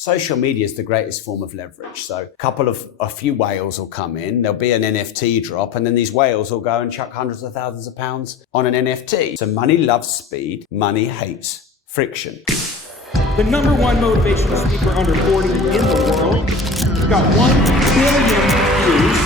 social media is the greatest form of leverage. So a few whales will come in, there'll be an NFT drop, and then these whales will go and chuck hundreds of thousands of pounds on an NFT. So money loves speed, money hates friction. The number one motivational speaker under 40 in the world. Got 1 billion views.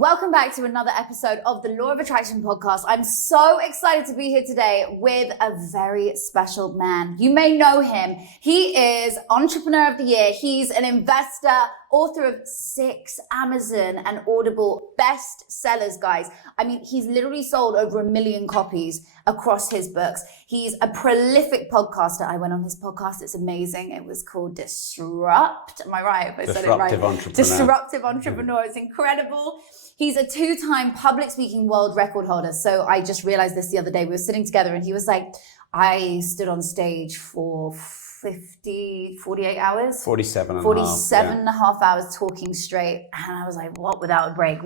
Welcome back to another episode of the Law of Attraction podcast. I'm so excited to be here today with a very special man. You may know him. He is Entrepreneur of the Year. He's an investor, author of 6 Amazon and Audible bestsellers, guys. I mean, he's literally sold over 1 million copies across his books. He's a prolific podcaster. I went on his podcast. It's amazing. It was called Disrupt. Am I right? If I said it right. Disruptive Entrepreneur. It's incredible. He's a 2-time public speaking world record holder. So I just realized this the other day. We were sitting together and he was like, I stood on stage for 48 hours? 47 and a half hours talking straight. And I was like, what? Without a break,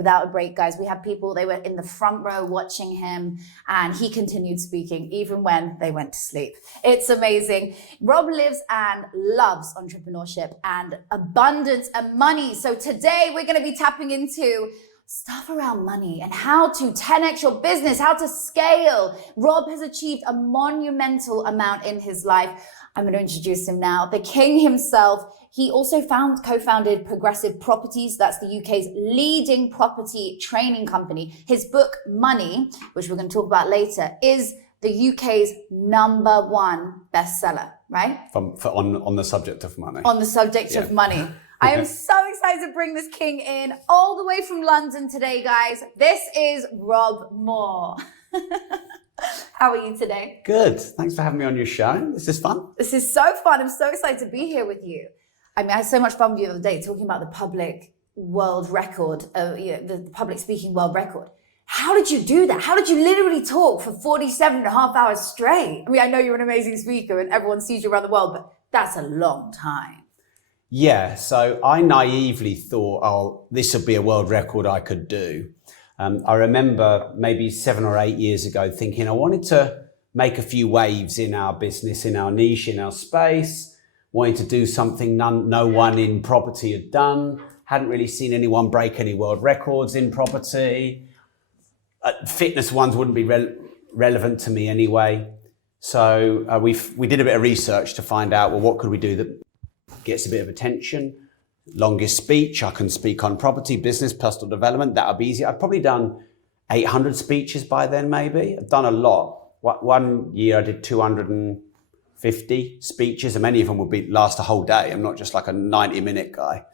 guys. We had people, they were in the front row watching him and he continued speaking even when they went to sleep. It's amazing. Rob lives and loves entrepreneurship and abundance and money. So today we're going to be tapping into stuff around money and how to 10x your business, how to scale. Rob has achieved a monumental amount in his life. I'm going to introduce him now. The king himself. He also co-founded Progressive Properties. That's the UK's leading property training company. His book, Money, which we're going to talk about later, is the UK's #1 bestseller, right? On the subject of money. On the subject of money. I am so excited to bring this king in all the way from London today, guys. This is Rob Moore. How are you today? Good. Thanks for having me on your show. This is fun. This is so fun. I'm so excited to be here with you. I mean, I had so much fun with you the other day talking about the public world record, the public speaking world record. How did you do that? How did you literally talk for 47 and a half hours straight? I mean, I know you're an amazing speaker and everyone sees you around the world, but that's a long time. Yeah, so I naively thought, this would be a world record I could do. I remember maybe 7 or 8 years ago thinking I wanted to make a few waves in our business, in our niche, in our space, wanting to do something no one in property had done, hadn't really seen anyone break any world records in property. Fitness ones wouldn't be relevant to me anyway. So we did a bit of research to find out, well, what could we do that gets a bit of attention? Longest speech, I can speak on property, business, personal development. That would be easy. I've probably done 800 speeches by then, maybe. I've done a lot. One year I did 250 speeches, and many of them would last a whole day. I'm not just like a 90-minute guy.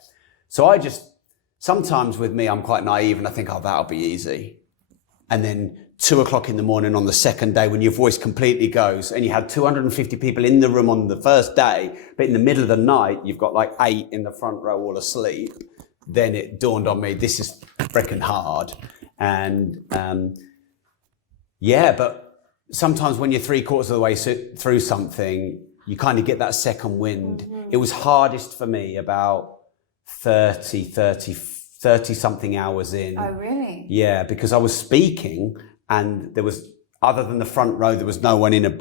So sometimes with me, I'm quite naive and I think, that'll be easy. And then 2 o'clock in the morning on the second day when your voice completely goes and you had 250 people in the room on the first day, but in the middle of the night, you've got like 8 in the front row all asleep. Then it dawned on me, this is freaking hard. And but sometimes when you're 3/4 of the way through something, you kind of get that second wind. Mm-hmm. It was hardest for me about 30 something hours in. Oh, really? Yeah, because I was speaking and there was, other than the front row, there was no one in a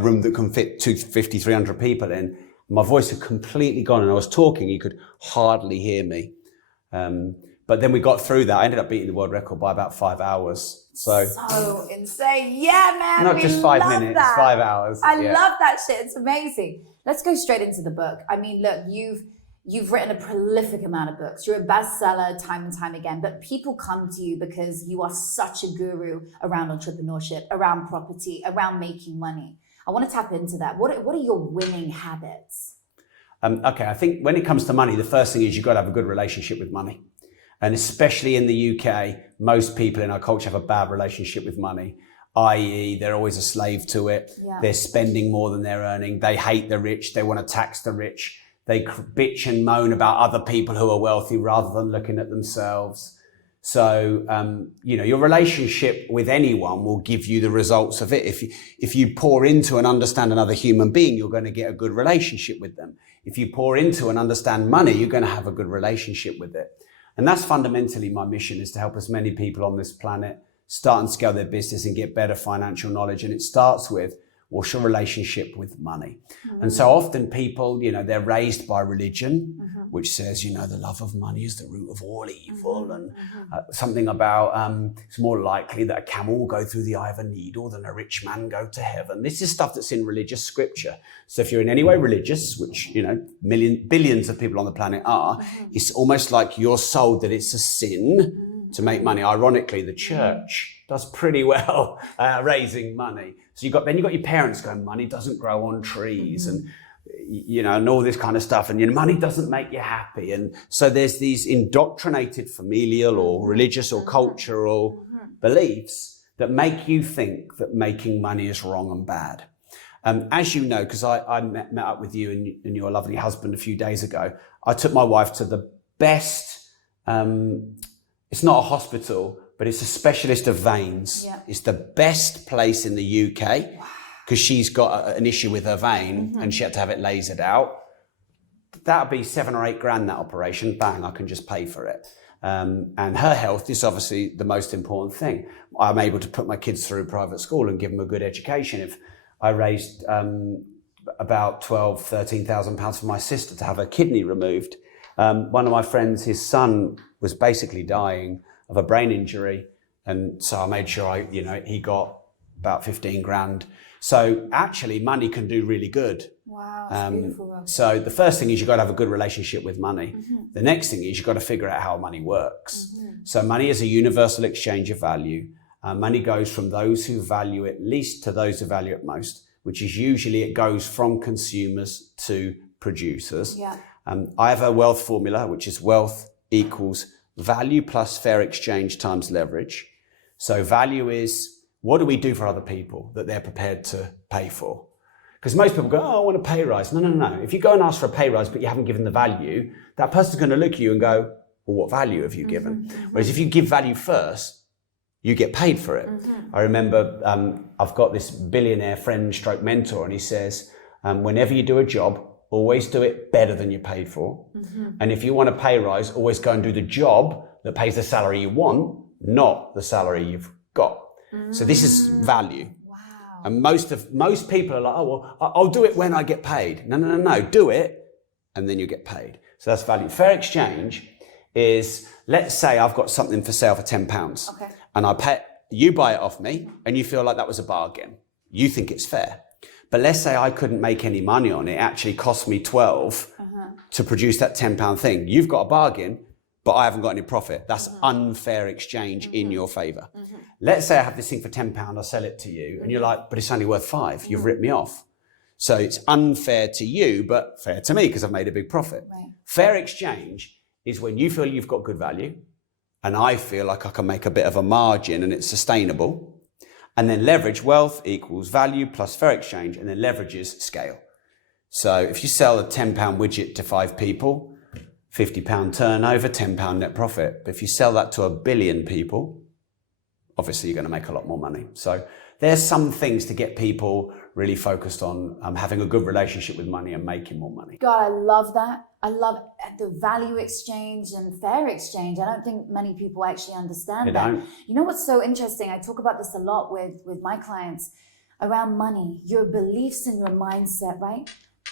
room that can fit 250, 300 people in. My voice had completely gone and I was talking, you could hardly hear me. But then we got through that. I ended up beating the world record by about 5 hours. So insane. Yeah, man. Not just 5 minutes, that. 5 hours. I love that shit. It's amazing. Let's go straight into the book. I mean, look, You've written a prolific amount of books. You're a bestseller time and time again, but people come to you because you are such a guru around entrepreneurship, around property, around making money. I want to tap into that. What are your winning habits? Okay, I think when it comes to money, the first thing is you've got to have a good relationship with money. And especially in the UK, most people in our culture have a bad relationship with money, i.e. they're always a slave to it. Yeah. They're spending more than they're earning. They hate the rich. They want to tax the rich. They bitch and moan about other people who are wealthy rather than looking at themselves. So, your relationship with anyone will give you the results of it. If you pour into and understand another human being, you're going to get a good relationship with them. If you pour into and understand money, you're going to have a good relationship with it. And that's fundamentally my mission, is to help as many people on this planet start and scale their business and get better financial knowledge. And it starts with, what's your relationship with money? And so often people, they're raised by religion, which says, the love of money is the root of all evil. And something about it's more likely that a camel will go through the eye of a needle than a rich man go to heaven. This is stuff that's in religious scripture. So if you're in any way religious, which, billions of people on the planet are, it's almost like you're sold that it's a sin to make money. Ironically, the church does pretty well raising money. So you've got your parents going, money doesn't grow on trees and all this kind of stuff. And money doesn't make you happy. And so there's these indoctrinated familial or religious or cultural beliefs that make you think that making money is wrong and bad. As you know, because I met up with you and your lovely husband a few days ago, I took my wife to the best, it's not a hospital, but it's a specialist of veins. Yeah. It's the best place in the UK because she's got an issue with her vein and she had to have it lasered out. That'll be $7 or $8 grand, that operation. Bang, I can just pay for it. And her health is obviously the most important thing. I'm able to put my kids through private school and give them a good education. If I raised about £13,000 for my sister to have her kidney removed, one of my friends, his son was basically dying of a brain injury. And so I made sure he got about 15 grand. So actually money can do really good. Wow, that's beautiful. So the first thing is you've got to have a good relationship with money. The next thing is you've got to figure out how money works. So money is a universal exchange of value. Money goes from those who value it least to those who value it most, which is usually it goes from consumers to producers. Yeah. I have a wealth formula, which is wealth equals value plus fair exchange times leverage. So value is, what do we do for other people that they're prepared to pay for? Because most people go, I want a pay rise. No. If you go and ask for a pay rise, but you haven't given the value, that person's going to look at you and go, well, what value have you given? Whereas if you give value first, you get paid for it. I remember I've got this billionaire friend stroke mentor, and he says, whenever you do a job, always do it better than you're paid for. And if you want a pay rise, always go and do the job that pays the salary you want, not the salary you've got. So this is value. Wow. And most people are like, oh, well, I'll do it when I get paid. No. Do it and then you get paid. So that's value. Fair exchange is, let's say I've got something for sale for £10 and you buy it off me and you feel like that was a bargain. You think it's fair. But let's say I couldn't make any money on it. It actually cost me 12 to produce that £10 thing. You've got a bargain, but I haven't got any profit. That's unfair exchange in your favor. Let's say I have this thing for £10, I sell it to you, and you're like, but it's only worth 5. You've ripped me off. So it's unfair to you, but fair to me because I've made a big profit. Right. Fair exchange is when you feel you've got good value, and I feel like I can make a bit of a margin and it's sustainable. And then leverage, wealth equals value plus fair exchange, and then leverage is scale. So if you sell a £10 widget to 5 people, £50 turnover, £10 net profit. But if you sell that to 1 billion people, obviously you're going to make a lot more money. So there's some things to get people really focused on having a good relationship with money and making more money. God, I love that. I love the value exchange and fair exchange. I don't think many people actually understand that. You know what's so interesting? I talk about this a lot with my clients around money, your beliefs and your mindset, right?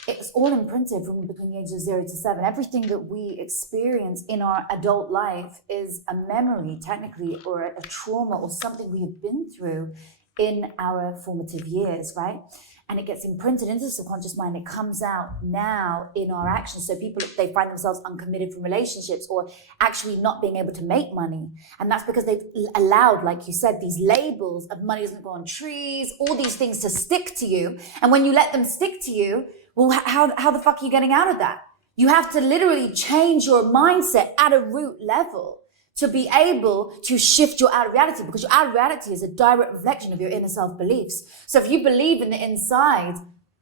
It's all imprinted from between the ages of 0 to 7. Everything that we experience in our adult life is a memory, technically, or a trauma or something we have been through in our formative years, right? And it gets imprinted into the subconscious mind. It comes out now in our actions. So people, they find themselves uncommitted from relationships or actually not being able to make money. And that's because they've allowed, like you said, these labels of money doesn't grow on trees, all these things to stick to you. And when you let them stick to you, well, how the fuck are you getting out of that? You have to literally change your mindset at a root level to be able to shift your outer reality, because your outer reality is a direct reflection of your inner self beliefs. So if you believe in the inside,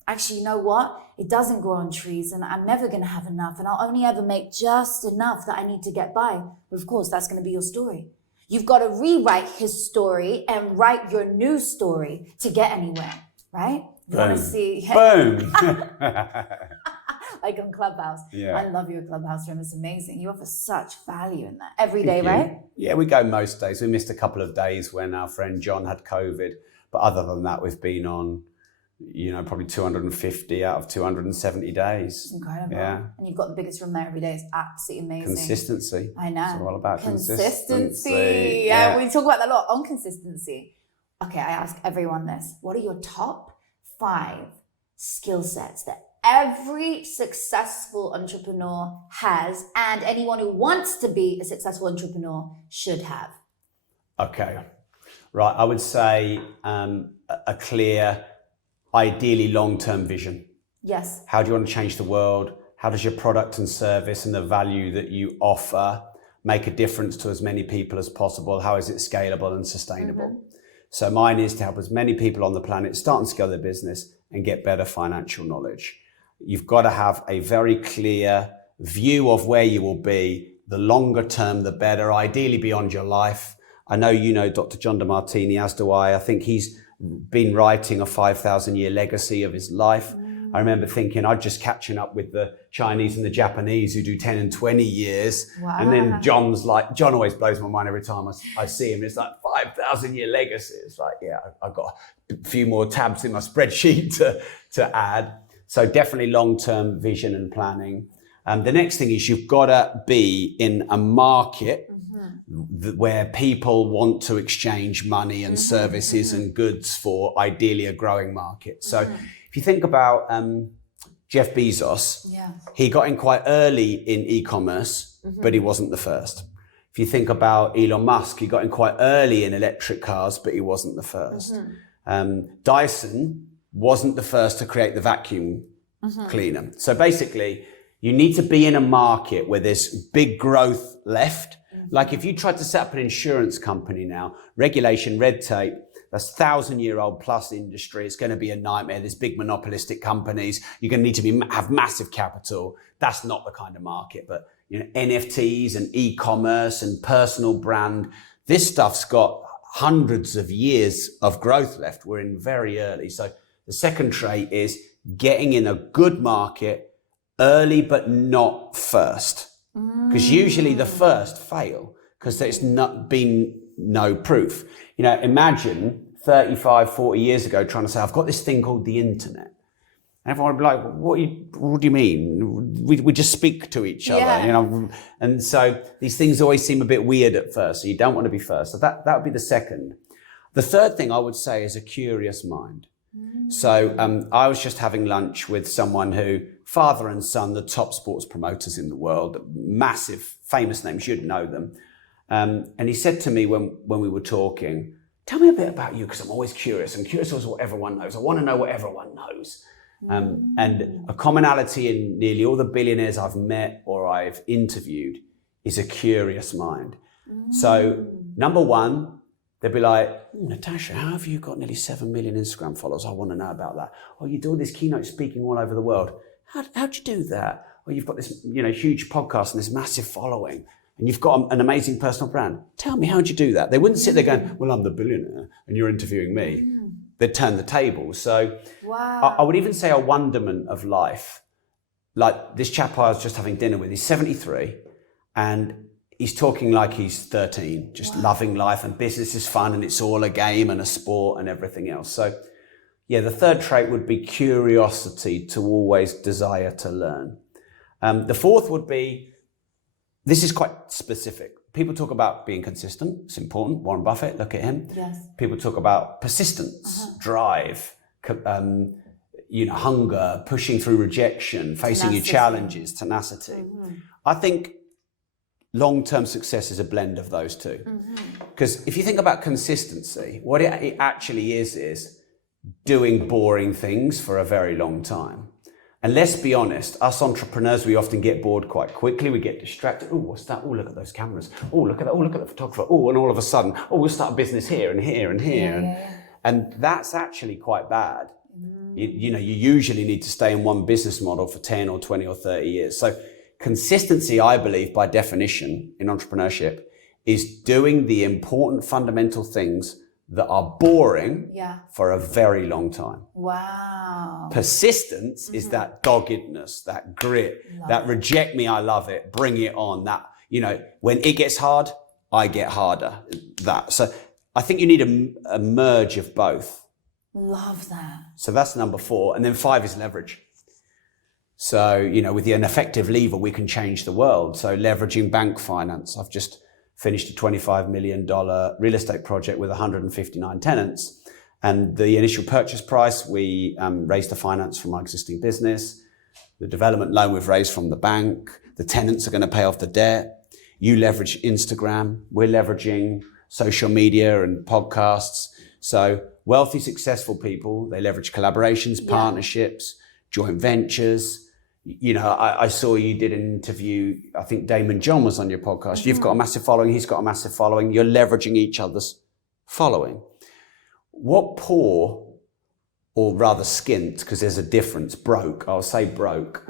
actually, you know what? It doesn't grow on trees and I'm never going to have enough and I'll only ever make just enough that I need to get by. But of course, that's going to be your story. You've got to rewrite his story and write your new story to get anywhere, right? You want to see... Boom! like on Clubhouse. Yeah. I love your Clubhouse room. It's amazing. You offer such value in that every day, right? Yeah, we go most days. We missed a couple of days when our friend John had COVID. But other than that, we've been on, probably 250 out of 270 days. It's incredible. Yeah. And you've got the biggest room there every day. It's absolutely amazing. Consistency. I know. It's all about Consistency. Yeah, we talk about that a lot on consistency. Okay, I ask everyone this. What are your top 5 skill sets that every successful entrepreneur has and anyone who wants to be a successful entrepreneur should have? Okay. Right. I would say a clear, ideally long-term vision. Yes. How do you want to change the world? How does your product and service and the value that you offer make a difference to as many people as possible? How is it scalable and sustainable? Mm-hmm. So mine is to help as many people on the planet start and scale their business and get better financial knowledge. You've got to have a very clear view of where you will be. The longer term, the better, ideally beyond your life. I know you know Dr. John DeMartini, as do I. I think he's been writing a 5,000-year legacy of his life. I remember thinking I'd just catching up with the Chinese and the Japanese who do 10 and 20 years. Wow. And then John always blows my mind every time I see him. It's like 5,000-year legacy. It's like, yeah, I've got a few more tabs in my spreadsheet to add. So definitely long-term vision and planning. The next thing is you've got to be in a market where people want to exchange money and services and goods for ideally a growing market. So if you think about Jeff Bezos, he got in quite early in e-commerce, but he wasn't the first. If you think about Elon Musk, he got in quite early in electric cars, but he wasn't the first. Dyson wasn't the first to create the vacuum cleaner. So basically, you need to be in a market where there's big growth left. Like if you tried to set up an insurance company now, regulation, red tape, that's 1,000-year-old plus industry. It's going to be a nightmare. There's big monopolistic companies. You're going to need to have massive capital. That's not the kind of market. But NFTs and e-commerce and personal brand, this stuff's got hundreds of years of growth left. We're in very early. So the second trait is getting in a good market early, but not first. Because usually the first fail because there's not been no proof. Imagine 35, 40 years ago trying to say, I've got this thing called the internet. And everyone would be like, what do you mean? We just speak to each other, And so these things always seem a bit weird at first. So you don't want to be first. So that would be the second. The third thing I would say is a curious mind. So I was just having lunch with someone who, father and son, the top sports promoters in the world, massive, famous names, you'd know them. And he said to me when we were talking, tell me a bit about you, because I'm always curious. I'm curious as what everyone knows. I want to know what everyone knows. And a commonality in nearly all the billionaires I've met or I've interviewed is a curious mind. So number one, they'd be like, Natasha, how have you got nearly 7 million Instagram followers? I want to know about that. Oh, you do all this keynote speaking all over the world. How'd you do that? Oh, you've got this huge podcast and this massive following. And you've got an amazing personal brand. Tell me, how'd you do that? They wouldn't sit there going, well, I'm the billionaire and you're interviewing me. They'd turn the tables. So I would even say a wonderment of life. Like this chap I was just having dinner with, he's 73 and he's talking like he's 13, just loving life and business is fun and it's all a game and a sport and everything else. So yeah, the third trait would be curiosity, to always desire to learn. The fourth would be, this is quite specific. People talk about being consistent. It's important. Warren Buffett, look at him. Yes. People talk about persistence, drive, hunger, pushing through rejection, facing your challenges, tenacity. I think long-term success is a blend of those two. Because if you think about consistency, what it actually is doing boring things for a very long time. And let's be honest, us entrepreneurs, we often get bored quite quickly. We get distracted. Oh, what's that? Oh, look at those cameras. Oh, look at that. Oh, look at the photographer. Oh, and all of a sudden, we'll start a business here and here and here. And that's actually quite bad. You usually need to stay in one business model for 10 or 20 or 30 years. So consistency, I believe, by definition in entrepreneurship, is doing the important fundamental things that are boring Yeah. for a very long time. Wow. Persistence is that doggedness, that grit, that reject me, I love it, bring it on. That, you know, when it gets hard, I get harder. That. So I think you need a merge of both. Love that. So that's number 4. And then 5 is leverage. So, you know, with an effective lever, we can change the world. So leveraging bank finance. I've just finished a $25 million real estate project with 159 tenants. And the initial purchase price, we raised the finance from our existing business. The development loan we've raised from the bank. The tenants are going to pay off the debt. You leverage Instagram. We're leveraging social media and podcasts. So wealthy, successful people, they leverage collaborations, partnerships, joint ventures. You know, I saw you did an interview. I think Damon John was on your podcast. You've got a massive following. He's got a massive following. You're leveraging each other's following. What poor, or rather skint, because there's a difference, broke, I'll say broke.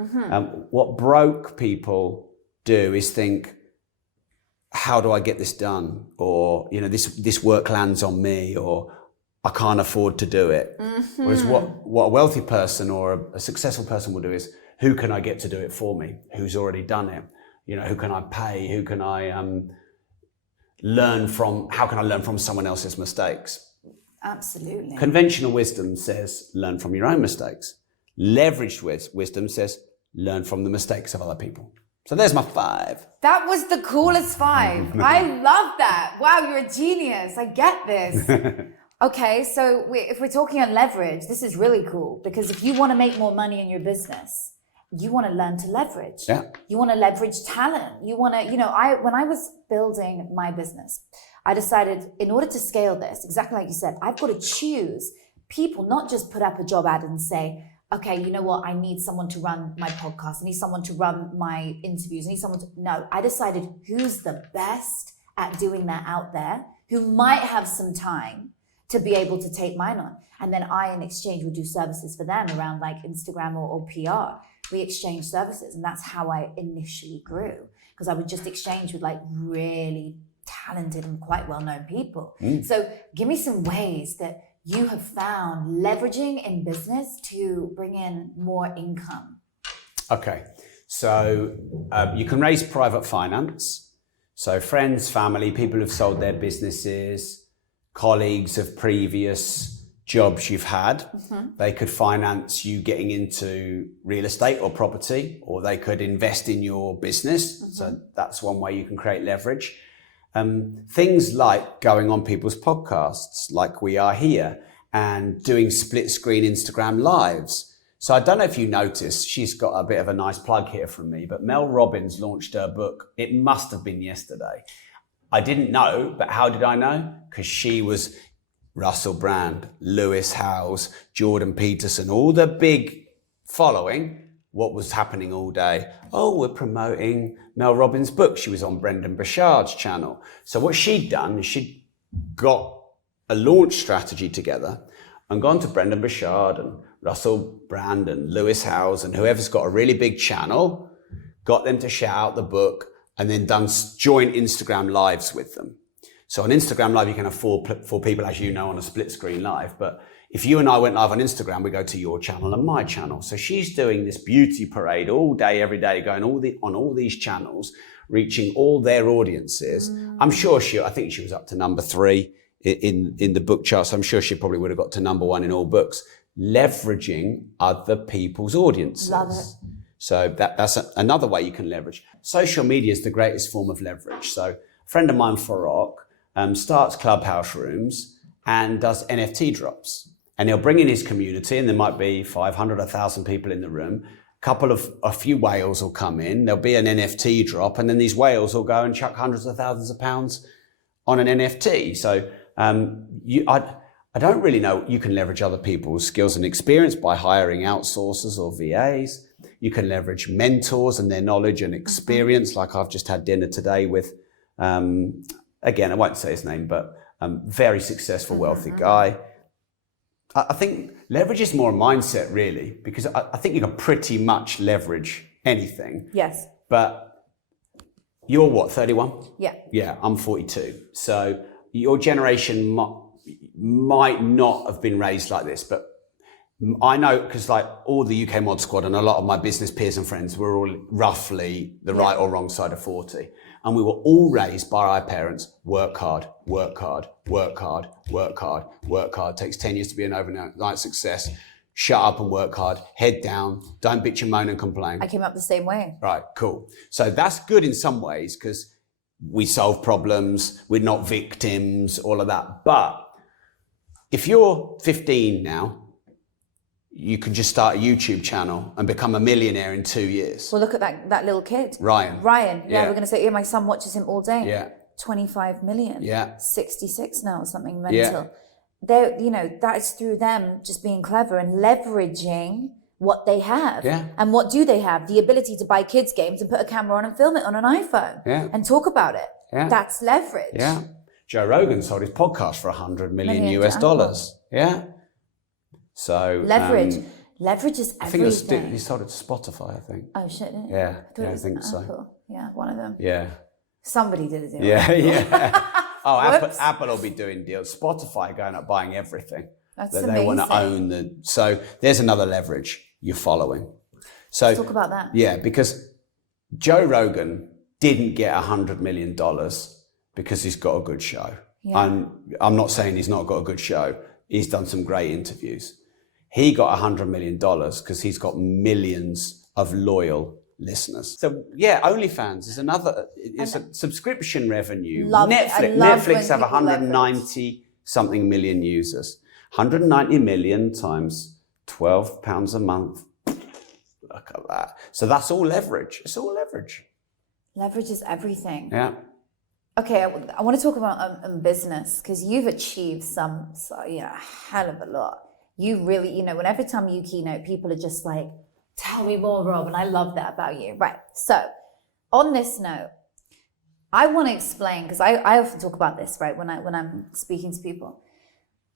What broke people do is think, how do I get this done? Or, you know, this work lands on me, or I can't afford to do it. Whereas what a wealthy person or a successful person will do is, who can I get to do it for me? Who's already done it? You know, who can I pay? Who can I learn from? How can I learn from someone else's mistakes? Absolutely. Conventional wisdom says, learn from your own mistakes. Leveraged wisdom says, learn from the mistakes of other people. So there's my 5. That was the coolest 5. I love that. Wow, you're a genius. I get this. Okay, so if we're talking on leverage, this is really cool, because if you want to make more money in your business, you want to learn to leverage. Yeah. You want to leverage talent. You want to, you know, when I was building my business, I decided in order to scale this, exactly like you said, I've got to choose people, not just put up a job ad and say, okay, you know what? I need someone to run my podcast. I need someone to run my interviews. I need someone to, no, I decided who's the best at doing that out there, who might have some time to be able to take mine on. And then I, in exchange, would do services for them around like Instagram or PR. We exchange services. And that's how I initially grew, because I would just exchange with like really talented and quite well-known people. So give me some ways that you have found leveraging in business to bring in more income. Okay. So you can raise private finance. So friends, family, people who've sold their businesses, colleagues of previous jobs you've had, they could finance you getting into real estate or property, or they could invest in your business. So that's one way you can create leverage. Things like going on people's podcasts, like we are here, and doing split screen Instagram lives. So I don't know if you noticed, she's got a bit of a nice plug here from me, but Mel Robbins launched her book. It must have been yesterday. I didn't know, but how did I know? Because she was Russell Brand, Lewis Howes, Jordan Peterson, all the big following. What was happening all day? Oh, we're promoting Mel Robbins' book. She was on Brendan Burchard's channel. So what she'd done is she'd got a launch strategy together and gone to Brendan Burchard and Russell Brand and Lewis Howes and whoever's got a really big channel, got them to shout out the book, and then done joint Instagram lives with them. So on Instagram Live, you can have four people, as you know, on a split screen live. But if you and I went live on Instagram, we go to your channel and my channel. So she's doing this beauty parade all day, every day, going on all these channels, reaching all their audiences. I'm sure I think she was up to number 3 in the book charts. I'm sure she probably would have got to number 1 in all books, leveraging other people's audiences. Love it. So that's another way you can leverage. Social media is the greatest form of leverage. So a friend of mine, Farrokh, starts clubhouse rooms and does NFT drops. And he'll bring in his community, and there might be 500, 1,000 people in the room. A few whales will come in. There'll be an NFT drop, and then these whales will go and chuck hundreds of thousands of pounds on an NFT. So I don't really know. You can leverage other people's skills and experience by hiring outsourcers or VAs. You can leverage mentors and their knowledge and experience. Like I've just had dinner today with, again, I won't say his name, but very successful, wealthy guy. I think leverage is more a mindset, really, because I think you can pretty much leverage anything. Yes. But you're what, 31? Yeah. Yeah, I'm 42. So your generation might not have been raised like this, but I know because like all the UK Mod Squad and a lot of my business peers and friends were all roughly the right or wrong side of 40. And we were all raised by our parents, work hard, work hard, work hard, work hard, work hard. Takes 10 years to be an overnight success. Shut up and work hard, head down, don't bitch and moan and complain. I came up the same way. Right, cool. So that's good in some ways because we solve problems, we're not victims, all of that. But if you're 15 now, you can just start a YouTube channel and become a millionaire in 2 years. Well, look at that little kid. Ryan. Yeah, we're going to say, yeah, my son watches him all day. Yeah. 25 million. Yeah. 66 now or something mental. Yeah. They're, that is through them just being clever and leveraging what they have. Yeah. And what do they have? The ability to buy kids' games and put a camera on and film it on an iPhone. Yeah. And talk about it. Yeah. That's leverage. Yeah. Joe Rogan sold his podcast for $100 million US dollars. Yeah. So leverage. Leverage is everything. I think he sold it to Spotify, I think. Oh shit! Yeah. I think so. Apple. Yeah, one of them. Yeah. Somebody did a deal. Yeah. Oh, Apple will be doing deals. Spotify going up buying everything. That's that amazing. They want to own the. So there's another leverage you're following. So let's talk about that. Yeah, because Joe Rogan didn't get $100 million because he's got a good show. Yeah. I'm not saying he's not got a good show. He's done some great interviews. He got $100 million because he's got millions of loyal listeners. So yeah, OnlyFans is another. It's a subscription revenue. Netflix have 190 something million users. 190 million times £12 a month. Look at that. So that's all leverage. It's all leverage. Leverage is everything. Yeah. Okay, I want to talk about business because you've achieved a hell of a lot. You really, whenever time you keynote, people are just like, tell me more, Rob. And I love that about you. Right. So on this note, I want to explain, because I often talk about this, right, when I'm speaking to people.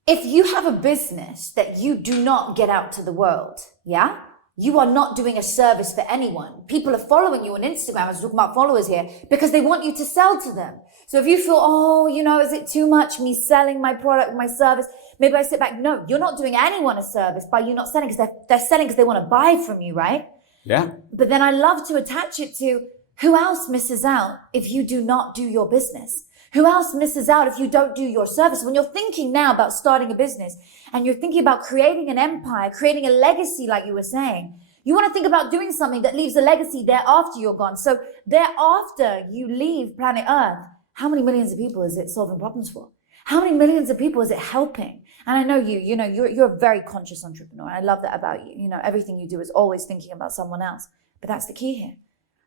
If you have a business that you do not get out to the world, yeah, you are not doing a service for anyone. People are following you on Instagram, I was talking about followers here, because they want you to sell to them. So if you feel, is it too much, me selling my product, my service? Maybe I sit back. No, you're not doing anyone a service by you not selling, because they're selling because they want to buy from you, right? Yeah. But then I love to attach it to who else misses out if you do not do your business? Who else misses out if you don't do your service? When you're thinking now about starting a business and you're thinking about creating an empire, creating a legacy, like you were saying, you want to think about doing something that leaves a legacy thereafter you're gone. So thereafter you leave planet Earth, how many millions of people is it solving problems for? How many millions of people is it helping? And I know you're a very conscious entrepreneur. I love that about you. Everything you do is always thinking about someone else. But that's the key here.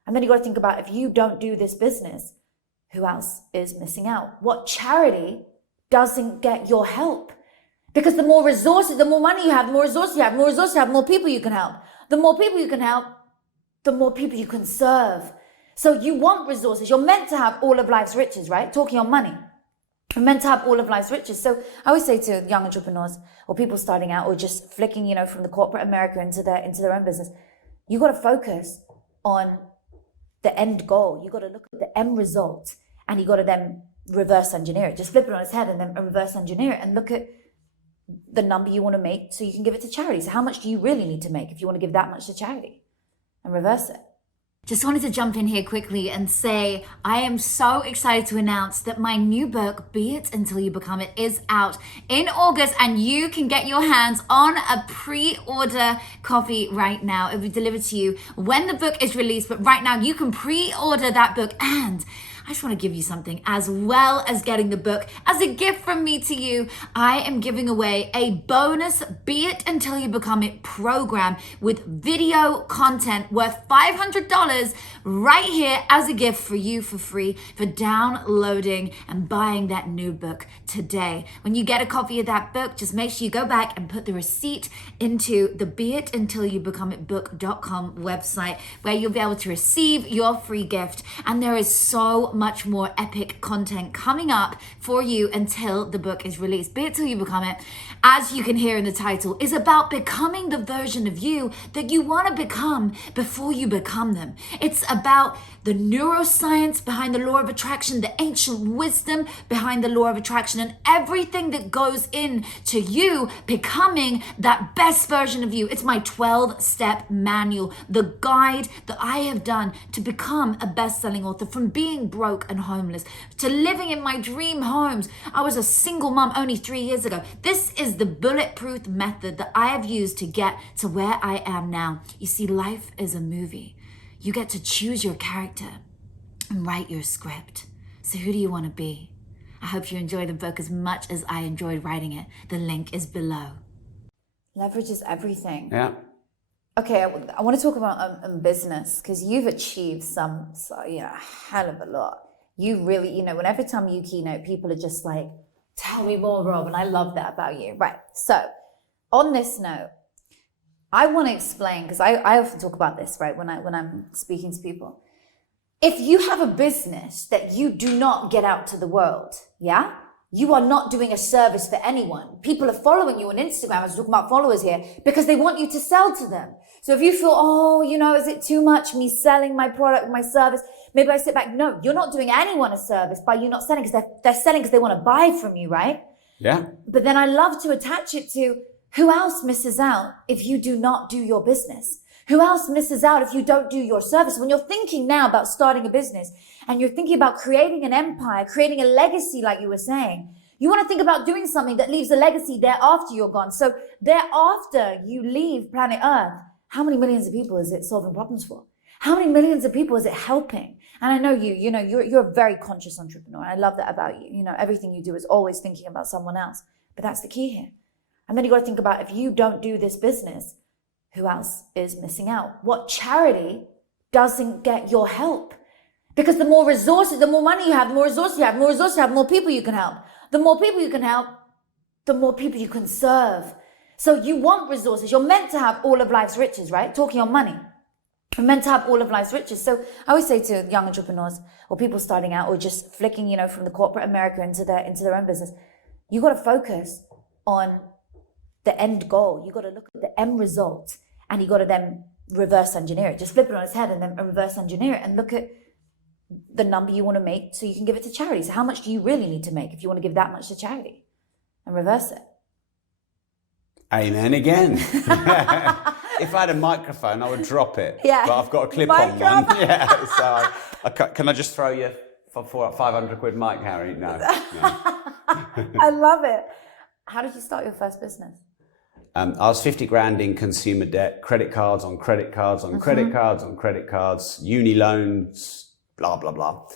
And then you got to think about, if you don't do this business, who else is missing out? What charity doesn't get your help? Because the more resources, the more money you have, the more resources you have, the more people you can help. The more people you can help, the more people you can serve. So you want resources. You're meant to have all of life's riches, right? Talking on money. We're meant to have all of life's riches. So I always say to young entrepreneurs or people starting out or just flicking, from the corporate America into their own business, you got to focus on the end goal. You got to look at the end result, and you got to then reverse engineer it. Just flip it on its head and then reverse engineer it and look at the number you want to make so you can give it to charity. So how much do you really need to make if you want to give that much to charity, and reverse it? Just wanted to jump in here quickly and say I am so excited to announce that my new book, Be It Until You Become It, is out in August, and you can get your hands on a pre-order copy right now. It will be delivered to you when the book is released, but right now you can pre-order that book. And I just want to give you something as well as getting the book. As a gift from me to you, I am giving away a bonus Be It Until You Become It program with video content worth $500 right here as a gift for you for free for downloading and buying that new book today. When you get a copy of that book, just make sure you go back and put the receipt into the beituntilyoubecomeitbook.com website, where you'll be able to receive your free gift. And there is so much more epic content coming up for you until the book is released. Be It Till You Become It, as you can hear in the title, is about becoming the version of you that you want to become before you become them. It's about the neuroscience behind the law of attraction, the ancient wisdom behind the law of attraction, and everything that goes into you becoming that best version of you. It's my 12-step manual, the guide that I have done to become a best-selling author, from being broke and homeless to living in my dream homes. I was a single mom only 3 years ago. This is the bulletproof method that I have used to get to where I am now. You see, life is a movie. You get to choose your character and write your script. So who do you want to be? I hope you enjoy the book as much as I enjoyed writing it. The link is below. Leverage is everything. Yeah. Okay, I want to talk about business, because you've achieved a hell of a lot. You really, whenever time you keynote, people are just like, tell me more, Rob, and I love that about you. Right, so on this note, I want to explain, because I often talk about this, right, when I'm speaking to people. If you have a business that you do not get out to the world, yeah, you are not doing a service for anyone. People are following you on Instagram, I was talking about followers here, because they want you to sell to them. So if you feel, is it too much, me selling my product, my service? Maybe I sit back. No, you're not doing anyone a service by you not selling, because they're selling because they want to buy from you, right? Yeah. But then I love to attach it to, who else misses out if you do not do your business? Who else misses out if you don't do your service? When you're thinking now about starting a business and you're thinking about creating an empire, creating a legacy, like you were saying, you want to think about doing something that leaves a legacy thereafter you're gone. So thereafter you leave planet Earth, how many millions of people is it solving problems for? How many millions of people is it helping? And I know you're a very conscious entrepreneur. I love that about you. Everything you do is always thinking about someone else. But that's the key here. And then you got to think about, if you don't do this business, who else is missing out? What charity doesn't get your help? Because the more resources, the more money you have, the more resources you have, the more people you can help. The more people you can help, the more people you can serve. So you want resources. You're meant to have all of life's riches, right? Talking on money. We're meant to have all of life's riches. So I always say to young entrepreneurs or people starting out or just flicking, from the corporate America into their own business, you got to focus on the end goal. You got to look at the end result, and you got to then reverse engineer it. Just flip it on its head and then reverse engineer it and look at the number you want to make so you can give it to charity. So how much do you really need to make if you want to give that much to charity, and reverse it? Amen again. If I had a microphone, I would drop it. Yeah. But I've got a clip-on one. Yeah. So can I just throw you for 500 quid mic, Harry? No. I love it. How did you start your first business? I was 50 grand in consumer debt, credit cards on credit cards on credit cards on credit cards, uni loans, blah, blah, blah.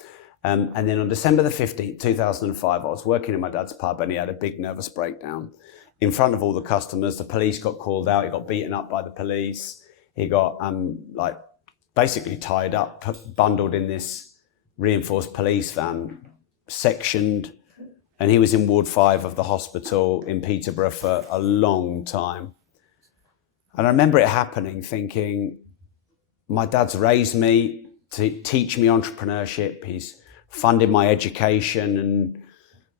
And then on December the 15th, 2005, I was working in my dad's pub and he had a big nervous breakdown. In front of all the customers, the police got called out. He got beaten up by the police. He got basically tied up, bundled in this reinforced police van, sectioned. And he was in Ward 5 of the hospital in Peterborough for a long time. And I remember it happening, thinking, my dad's raised me to teach me entrepreneurship. He's funded my education and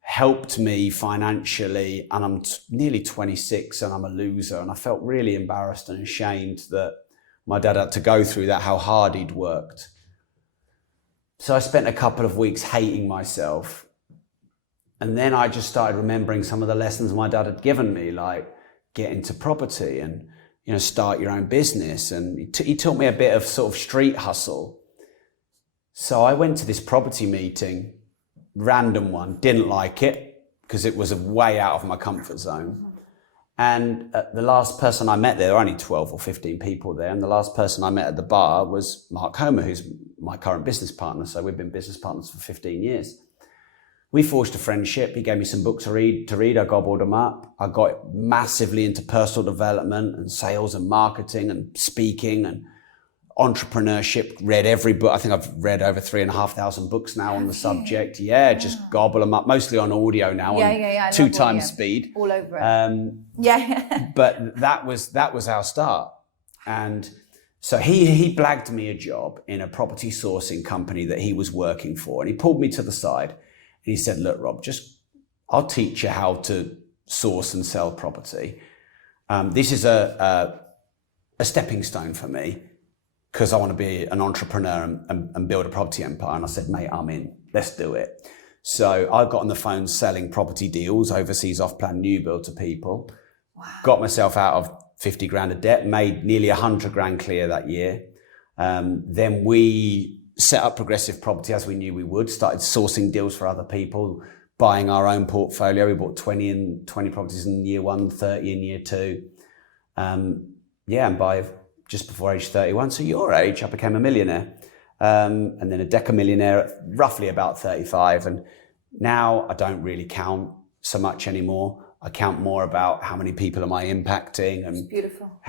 helped me financially. And I'm nearly 26 and I'm a loser. And I felt really embarrassed and ashamed that my dad had to go through that, how hard he'd worked. So I spent a couple of weeks hating myself. And then I just started remembering some of the lessons my dad had given me, like get into property and, start your own business. And he taught me a bit of sort of street hustle. So I went to this property meeting, random one, didn't like it because it was way out of my comfort zone. And the last person I met there were only 12 or 15 people there. And the last person I met at the bar was Mark Homer, who's my current business partner. So we've been business partners for 15 years. We forged a friendship. He gave me some books to read. I gobbled them up. I got massively into personal development and sales and marketing and speaking and entrepreneurship. Read every book. I think I've read over 3,500 books now on the subject. Yeah, just gobble them up. Mostly on audio now. Yeah. 2 times speed. All over it. But that was our start. And So he blagged me a job in a property sourcing company that he was working for. And he pulled me to the side and he said, look, Rob, I'll teach you how to source and sell property. This is a stepping stone for me because I want to be an entrepreneur and build a property empire. And I said, mate, I'm in. Let's do it. So I got on the phone selling property deals, overseas off-plan new build to people. Wow. Got myself out of 50 grand of debt, made nearly 100 grand clear that year. Then we set up Progressive Property as we knew we would, started sourcing deals for other people, buying our own portfolio. We bought 20 properties in year 1, 30 in year 2. And by just before age 31, so your age, I became a millionaire. And then a decamillionaire at roughly about 35. And now I don't really count so much anymore. I count more about how many people am I impacting and it's beautiful.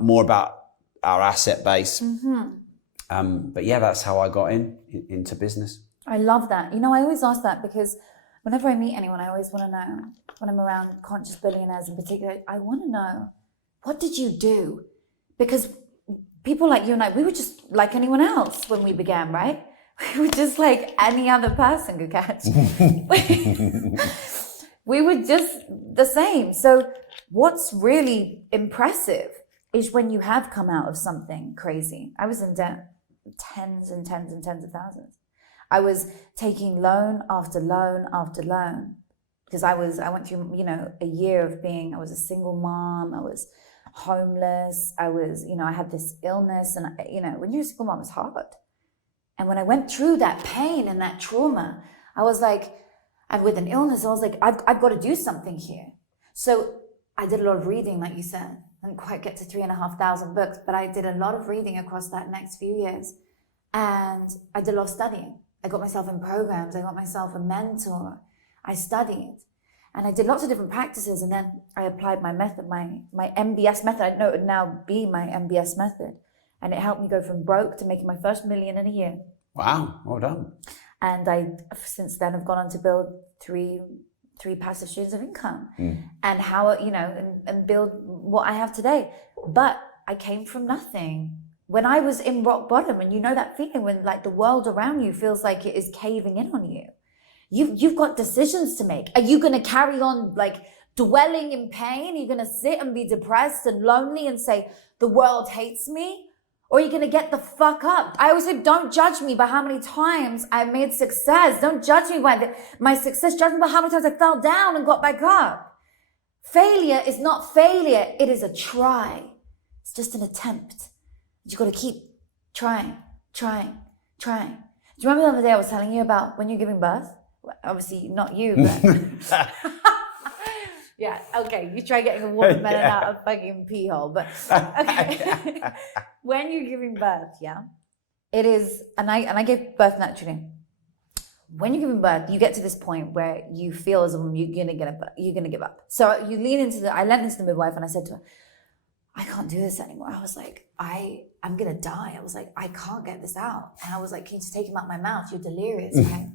More about our asset base. Mm-hmm. But yeah, that's how I got into business. I love that. I always ask that because whenever I meet anyone, I always want to know, when I'm around conscious billionaires in particular, I want to know, what did you do? Because people like you and I, we were just like anyone else when we began, right? We were just like any other person could catch. We were just the same. So what's really impressive is when you have come out of something crazy. I was in debt, tens and tens and tens of thousands. I was taking loan after loan after loan because I went through, a year of I was a single mom. I was homeless. I had this illness, and when you're a single mom, it's hard. And when I went through that pain and that trauma, I was like, and with an illness, I was like, I've got to do something here. So I did a lot of reading, like you said. I didn't quite get to 3,500 books, but I did a lot of reading across that next few years. And I did a lot of studying. I got myself in programs. I got myself a mentor. I studied. And I did lots of different practices. And then I applied my method, my MBS method. I know it would now be my MBS method. And it helped me go from broke to making my first $1 million in a year. Wow, well done. And I, since then, have gone on to build three passive streams of income, and how, and build what I have today. But I came from nothing. When I was in rock bottom, and that feeling when like the world around you feels like it is caving in on you, you've got decisions to make. Are you going to carry on like dwelling in pain? Are you going to sit and be depressed and lonely and say, the world hates me? Or are you going to get the fuck up? I always say, don't judge me by how many times I made success. Don't judge me by my success. Judge me by how many times I fell down and got back up. Failure is not failure. It is a try. It's just an attempt. You've got to keep trying. Do you remember the other day I was telling you about when you're giving birth? Well, obviously not you, but... Yeah, okay, you try getting a watermelon out of fucking pee hole, but okay. When you're giving birth, it is, and I gave birth naturally. When you're giving birth, you get to this point where you feel as a woman you're gonna give up. So you I leaned into the midwife and I said to her, I can't do this anymore. I was like, I'm gonna die. I was like, I can't get this out. And I was like, can you just take him out my mouth? You're delirious, right?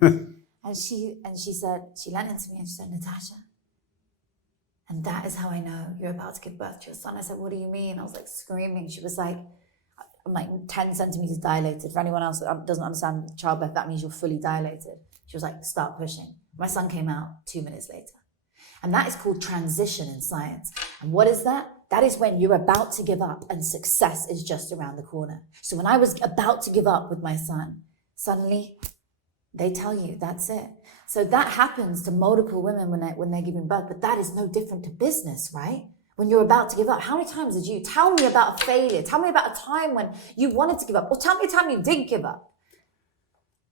and she said, she leaned into me and she said, Natasha, and that is how I know you're about to give birth to your son. I said, what do you mean? I was like screaming. She was like, I'm like 10 centimeters dilated. For anyone else that doesn't understand childbirth, that means you're fully dilated. She was like, start pushing. My son came out 2 minutes later. And that is called transition in science. And what is that? That is when you're about to give up and success is just around the corner. So when I was about to give up with my son, suddenly they tell you that's it. So that happens to multiple women when they're giving birth, but that is no different to business, right? When you're about to give up, how many times did you tell me about a failure? Tell me about a time when you wanted to give up, or tell me a time you did give up.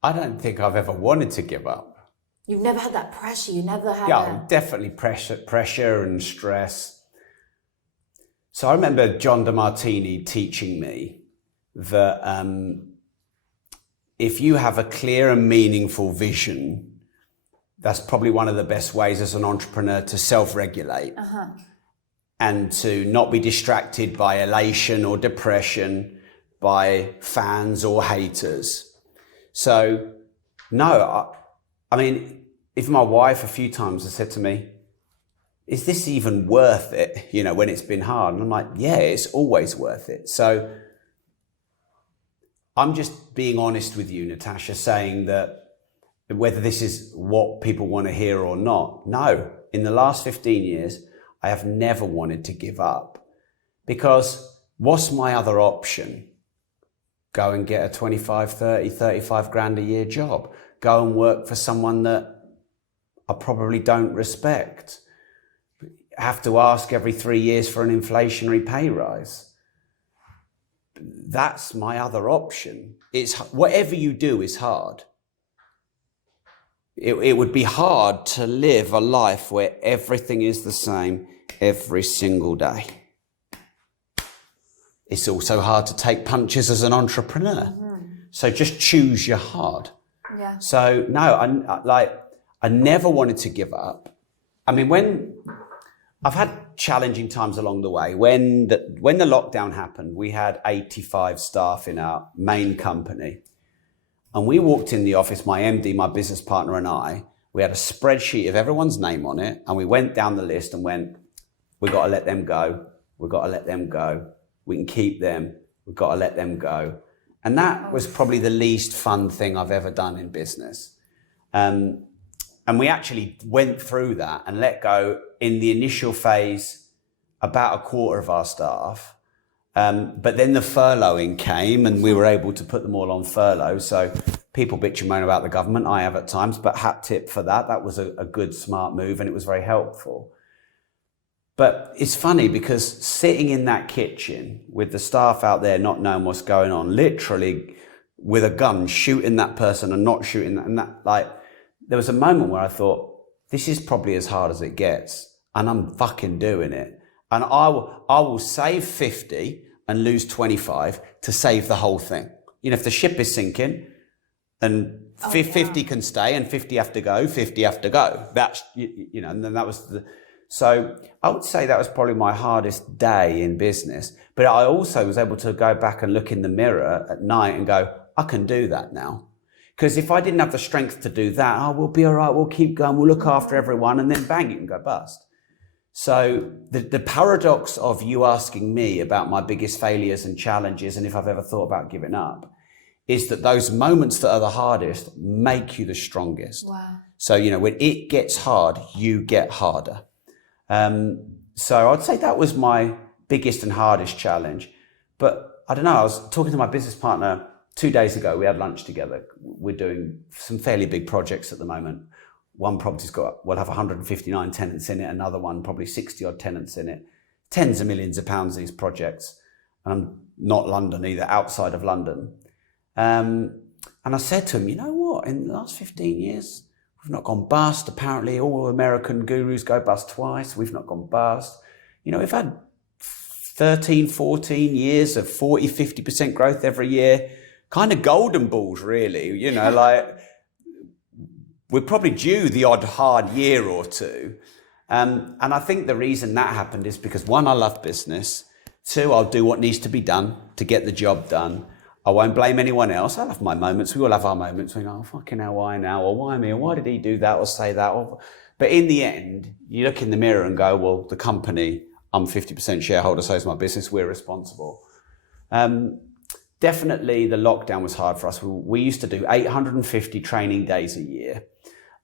I don't think I've ever wanted to give up. You've never had that pressure. You never had. Yeah, definitely pressure and stress. So I remember John DeMartini teaching me that if you have a clear and meaningful vision, that's probably one of the best ways as an entrepreneur to self-regulate and to not be distracted by elation or depression, by fans or haters. So, no, I mean, even my wife a few times has said to me, is this even worth it, when it's been hard? And I'm like, yeah, it's always worth it. So I'm just being honest with you, Natasha, saying that whether this is what people want to hear or not, no, in the last 15 years, I have never wanted to give up, because what's my other option? Go and get a 25, 30, 35 grand a year job. Go and work for someone that I probably don't respect. Have to ask every 3 years for an inflationary pay rise. That's my other option. It's whatever you do is hard. It would be hard to live a life where everything is the same every single day. It's also hard to take punches as an entrepreneur. Mm-hmm. So just choose your hard. Yeah. So no, I never wanted to give up. I mean, when I've had challenging times along the way. When the lockdown happened, we had 85 staff in our main company. And we walked in the office, my MD, my business partner and I, we had a spreadsheet of everyone's name on it. And we went down the list and went, we've got to let them go. We've got to let them go. We can keep them. We've got to let them go. And that was probably the least fun thing I've ever done in business. And we actually went through that and let go in the initial phase about a quarter of our staff. But then the furloughing came and we were able to put them all on furlough. So people bitch and moan about the government. I have at times, but hat tip for that. That was a good, smart move and it was very helpful. But it's funny because sitting in that kitchen with the staff out there not knowing what's going on, literally with a gun shooting that person and not shooting that, and that, like, there was a moment where I thought, this is probably as hard as it gets and I'm fucking doing it. And I will save 50 and lose 25 to save the whole thing. You know, if the ship is sinking and 50 can stay and 50 have to go, 50 have to go. That's, you know, and then that was so I would say that was probably my hardest day in business. But I also was able to go back and look in the mirror at night and go, I can do that now. Because if I didn't have the strength to do that, we'll be all right, we'll keep going, we'll look after everyone, and then bang, you can go bust. So the paradox of you asking me about my biggest failures and challenges and if I've ever thought about giving up is that those moments that are the hardest make you the strongest. Wow. So, you know, when it gets hard, you get harder. So I'd say that was my biggest and hardest challenge. But I don't know, I was talking to my business partner 2 days ago. We had lunch together. We're doing some fairly big projects at the moment. One property's we'll have 159 tenants in it. Another one, probably 60 odd tenants in it. Tens of millions of pounds, these projects. And I'm not London either, outside of London. And I said to him, you know what? In the last 15 years, we've not gone bust. Apparently all American gurus go bust twice. We've not gone bust. You know, we've had 13, 14 years of 40, 50% growth every year. Kind of golden balls, really. You know, like... we're probably due the odd hard year or two. And I think the reason that happened is because, one, I love business. Two, I'll do what needs to be done to get the job done. I won't blame anyone else. I have my moments. We all have our moments. We go, oh, fucking hell, why now? Or why me? Or why did he do that or say that? But in the end, you look in the mirror and go, well, the company, I'm 50% shareholder, so is my business. We're responsible. Definitely the lockdown was hard for us. We used to do 850 training days a year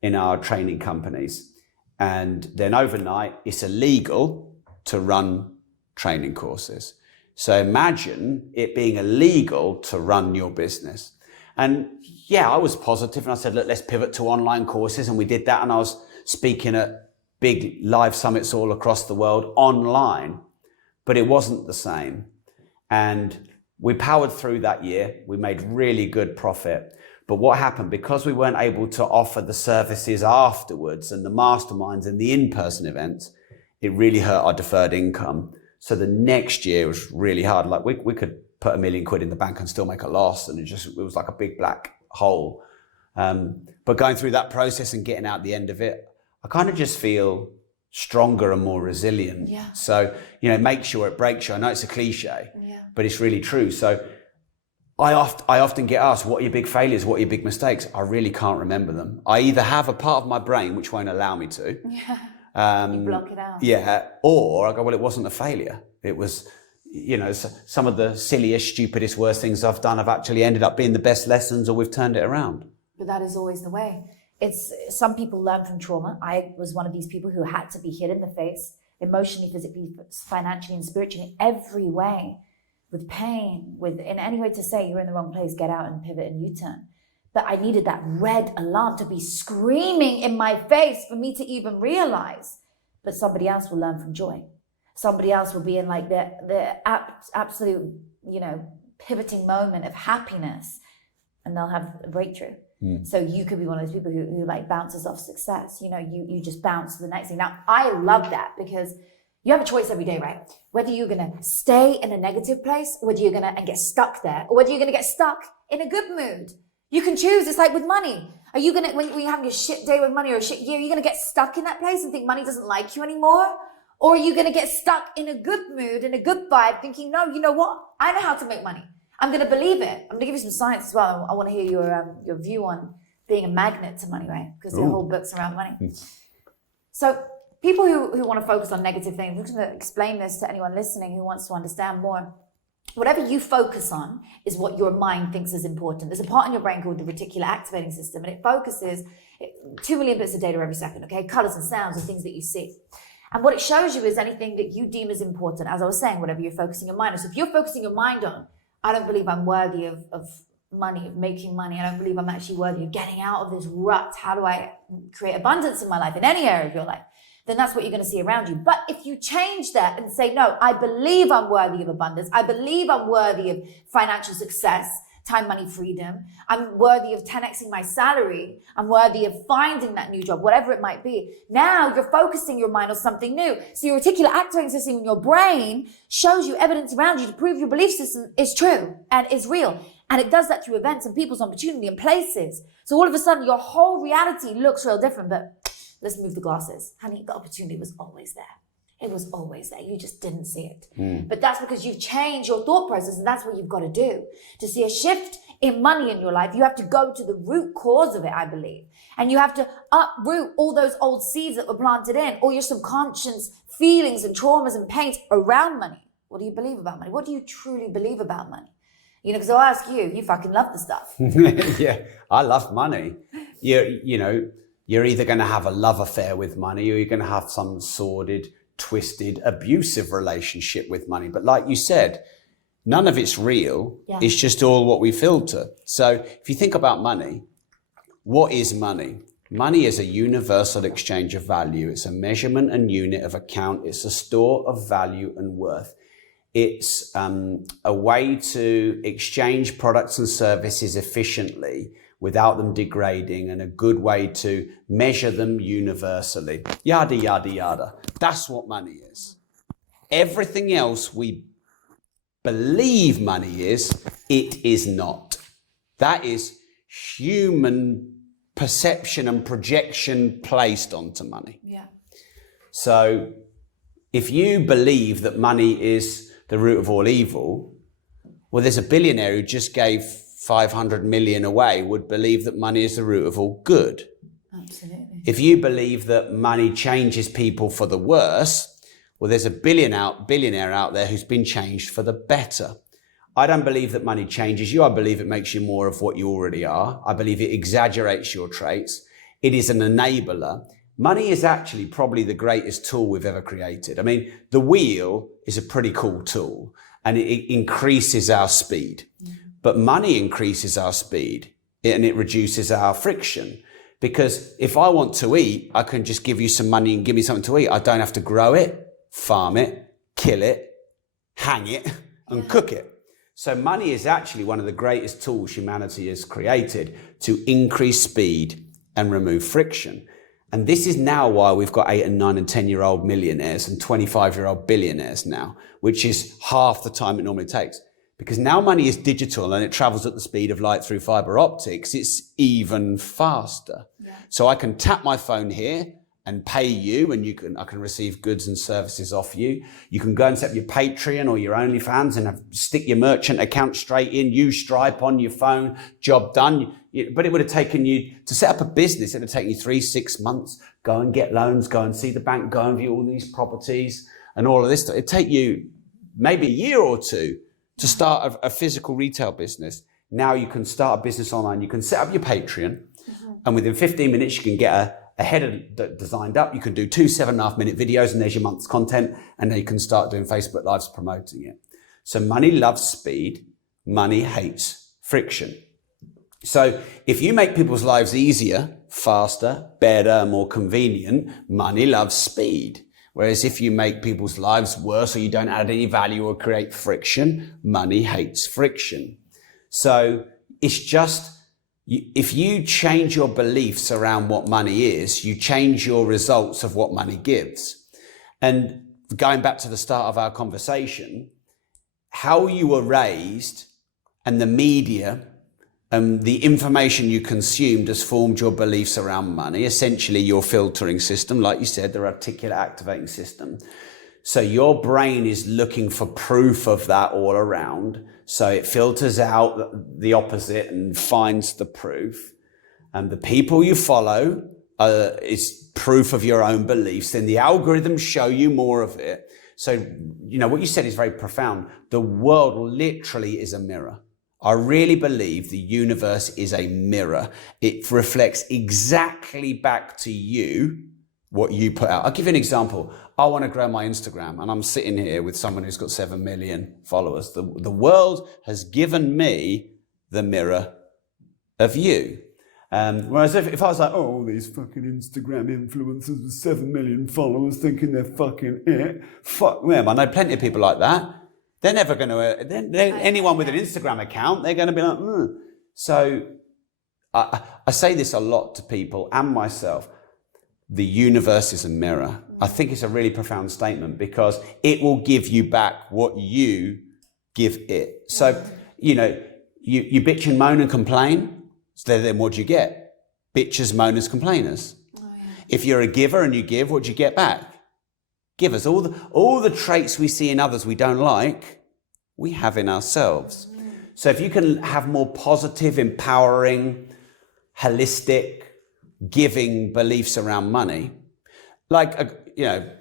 in our training companies. And then overnight, it's illegal to run training courses. So imagine it being illegal to run your business. And yeah, I was positive and I said, look, let's pivot to online courses. And we did that. And I was speaking at big live summits all across the world online, but it wasn't the same. And we powered through that year. We made really good profit. But what happened, because we weren't able to offer the services afterwards and the masterminds and the in-person events, it really hurt our deferred income. So the next year was really hard. Like we could put £1 million in the bank and still make a loss. And it was like a big black hole. But going through that process and getting out the end of it, I kind of just feel stronger and more resilient. Yeah. So, you know, make sure it breaks you. I know it's a cliche, yeah, but it's really true. So I often get asked, what are your big failures? What are your big mistakes? I really can't remember them. I either have a part of my brain which won't allow me to. Yeah. You block it out. Yeah. Or I go, well, it wasn't a failure. It was, some of the silliest, stupidest, worst things I've done have actually ended up being the best lessons, or we've turned it around. But that is always the way. It's some people learn from trauma. I was one of these people who had to be hit in the face, emotionally, physically, financially, and spiritually, in every way, with pain, in any way to say you're in the wrong place, get out and pivot and U-turn. But I needed that red alarm to be screaming in my face for me to even realize. But somebody else will learn from joy. Somebody else will be in like the absolute, pivoting moment of happiness, and they'll have a breakthrough. So you could be one of those people who like bounces off success. You just bounce to the next thing. Now, I love that because you have a choice every day, right? Whether you're going to stay in a negative place, whether you're going to get stuck there, or whether you're going to get stuck in a good mood. You can choose. It's like with money. Are you going to, when you're having a shit day with money or a shit year, are you going to get stuck in that place and think money doesn't like you anymore? Or are you going to get stuck in a good mood, in a good vibe, thinking, no, you know what? I know how to make money. I'm going to believe it. I'm going to give you some science as well. I want to hear your view on being a magnet to money, right? Because the whole book's around money. So people who want to focus on negative things, I'm just going to explain this to anyone listening who wants to understand more. Whatever you focus on is what your mind thinks is important. There's a part in your brain called the reticular activating system, and it focuses 2 million bits of data every second, okay? Colors and sounds and things that you see. And what it shows you is anything that you deem as important. As I was saying, whatever you're focusing your mind on. So if you're focusing your mind on, I don't believe I'm worthy of money, of making money. I don't believe I'm actually worthy of getting out of this rut. How do I create abundance in my life, in any area of your life? Then that's what you're going to see around you. But if you change that and say, no, I believe I'm worthy of abundance. I believe I'm worthy of financial success, time, money, freedom. I'm worthy of 10xing my salary. I'm worthy of finding that new job, whatever it might be. Now you're focusing your mind on something new. So your reticular activating system in your brain shows you evidence around you to prove your belief system is true and is real. And it does that through events and people's opportunity and places. So all of a sudden your whole reality looks real different. But let's move the glasses. Honey, the opportunity was always there. It was always there. You just didn't see it. But that's because you've changed your thought process, and that's what you've got to do. To see a shift in money in your life, you have to go to the root cause of it, I believe. And you have to uproot all those old seeds that were planted in, all your subconscious feelings and traumas and pains around money. What do you believe about money? What do you truly believe about money? Because I'll ask you, you fucking love the stuff. Yeah, I love money. You're either going to have a love affair with money, or you're going to have some sordid, twisted, abusive relationship with money. But like you said, none of it's real. Yeah. It's just all what we filter. So if you think about money, what is money? Money is a universal exchange of value. It's a measurement and unit of account. It's a store of value and worth. It's a way to exchange products and services efficiently without them degrading, and a good way to measure them universally. Yada, yada, yada. That's what money is. Everything else we believe money is, it is not. That is human perception and projection placed onto money. Yeah. So if you believe that money is the root of all evil, well, there's a billionaire who just gave 500 million away would believe that money is the root of all good. Absolutely. If you believe that money changes people for the worse, well, there's a billionaire out there who's been changed for the better. I don't believe that money changes you. I believe it makes you more of what you already are. I believe it exaggerates your traits. It is an enabler. Money is actually probably the greatest tool we've ever created. I mean, the wheel is a pretty cool tool, and it increases our speed. But money increases our speed, and it reduces our friction. Because if I want to eat, I can just give you some money and give me something to eat. I don't have to grow it, farm it, kill it, hang it, and cook it. So money is actually one of the greatest tools humanity has created to increase speed and remove friction. And this is now why we've got 8 and 9 and 10-year-old millionaires and 25-year-old billionaires now, which is half the time it normally takes. Because now money is digital and it travels at the speed of light through fiber optics, it's even faster. Yeah. So I can tap my phone here and pay you, and I can receive goods and services off you. You can go and set up your Patreon or your OnlyFans and stick your merchant account straight in, use Stripe on your phone, job done. But it would have taken you, to set up a business, it would have taken you 3-6 months. Go and get loans, go and see the bank, go and view all these properties and all of this stuff. It'd take you maybe a year or two to start a physical retail business. Now you can start a business online. You can set up your Patreon, and within 15 minutes, you can get a header designed up. You can do 2 7.5-minute videos, and there's your month's content. And then you can start doing Facebook Lives promoting it. So money loves speed. Money hates friction. So if you make people's lives easier, faster, better, more convenient, money loves speed. Whereas if you make people's lives worse or you don't add any value or create friction, money hates friction. So it's just, if you change your beliefs around what money is, you change your results of what money gives. And going back to the start of our conversation, how you were raised and the media and the information you consumed has formed your beliefs around money, essentially your filtering system, like you said, the reticular activating system. So your brain is looking for proof of that all around. So it filters out the opposite and finds the proof. And the people you follow is proof of your own beliefs. Then the algorithms show you more of it. So, you know, what you said is very profound. The world literally is a mirror. I really believe the universe is a mirror. It reflects exactly back to you what you put out. I'll give you an example. I want to grow my Instagram, and I'm sitting here with someone who's got 7 million followers. The world has given me the mirror of you. Whereas if I was like, oh, these fucking Instagram influencers with 7 million followers thinking they're fucking it, fuck them. I know plenty of people like that. They're never going to, anyone with an Instagram account, they're going to be like, So I say this a lot to people and myself. The universe is a mirror. I think it's a really profound statement because it will give you back what you give it. So, you know, you bitch and moan and complain. So then what do you get? Bitches, moaners, complainers. If you're a giver and you give, what do you get back? Givers. All the traits we see in others we don't like, we have in ourselves. So if you can have more positive, empowering, holistic, giving beliefs around money, like, you know,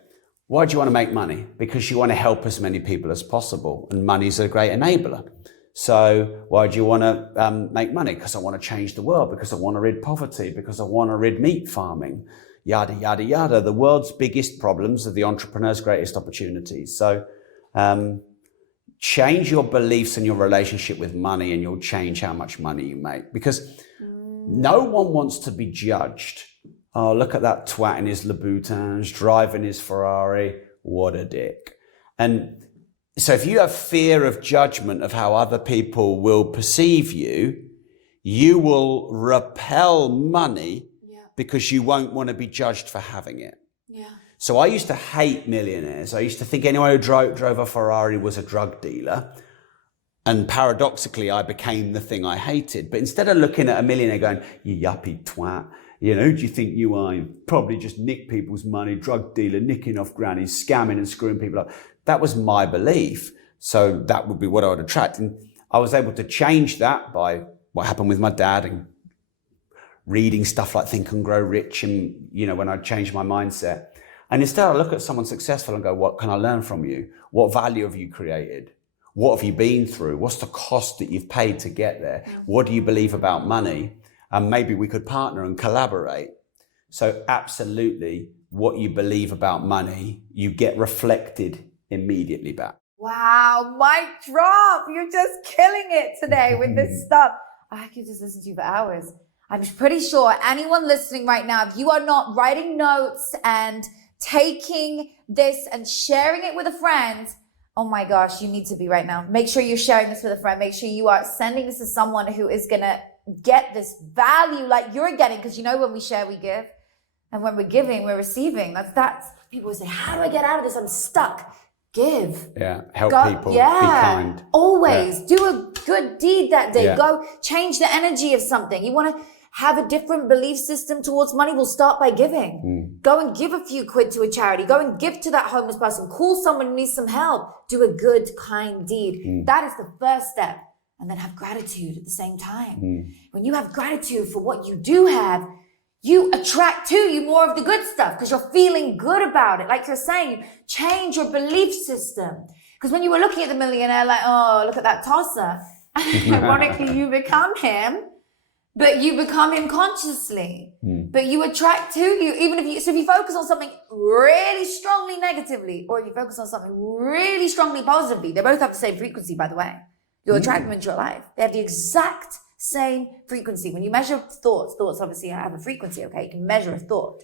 why do you want to make money? Because you want to help as many people as possible, and money's a great enabler. So why do you want to make money? Because I want to change the world, because I want to rid poverty, because I want to rid meat farming, yada, yada, yada. The world's biggest problems are the entrepreneur's greatest opportunities. So change your beliefs and your relationship with money, and you'll change how much money you make. Because no one wants to be judged. Oh, look at that twat in his Louboutins, driving his Ferrari. What a dick. And so if you have fear of judgment of how other people will perceive you, you will repel money because you won't want to be judged for having it. So I used to hate millionaires. I used to think anyone who drove a Ferrari was a drug dealer. And paradoxically, I became the thing I hated. But instead of looking at a millionaire going, you yuppie twat, you know, who do you think you are? You probably just nick people's money, drug dealer, nicking off grannies, scamming and screwing people up. That was my belief. So that would be what I would attract. And I was able to change that by what happened with my dad and reading stuff like Think and Grow Rich. And, you know, when I changed my mindset. And instead I look at someone successful and go, what can I learn from you? What value have you created? What have you been through? What's the cost that you've paid to get there? What do you believe about money? And maybe we could partner and collaborate. So absolutely, what you believe about money, you get reflected immediately back. Wow, mic drop. You're just killing it today with this stuff. I could just listen to you for hours. I'm pretty sure anyone listening right now, if you are not writing notes and taking this and sharing it with a friend, oh my gosh, you need to be right now. Make sure you're sharing this with a friend. Make sure you are sending this to someone who is going to get this value like you're getting. Because you know, when we share, we give. And when we're giving, we're receiving. That's people say, how do I get out of this? I'm stuck. Give. Yeah. Help people. Yeah. Be kind. Always. Do a good deed that day. Yeah. Go change the energy of something. You want to have a different belief system towards money? We'll start by giving. Go and give a few quid to a charity. Go and give to that homeless person. Call someone who needs some help. Do a good, kind deed. That is the first step. And then have gratitude at the same time. When you have gratitude for what you do have, you attract to you more of the good stuff because you're feeling good about it. Like you're saying, change your belief system. Because when you were looking at the millionaire, like, oh, look at that tosser. Ironically, you become him, but you become him consciously. But you attract to you, so if you focus on something really strongly negatively, or if you focus on something really strongly positively, they both have the same frequency, by the way. You'll attract them into your life. They have the exact same frequency. When you measure thoughts obviously have a frequency, okay? You can measure a thought.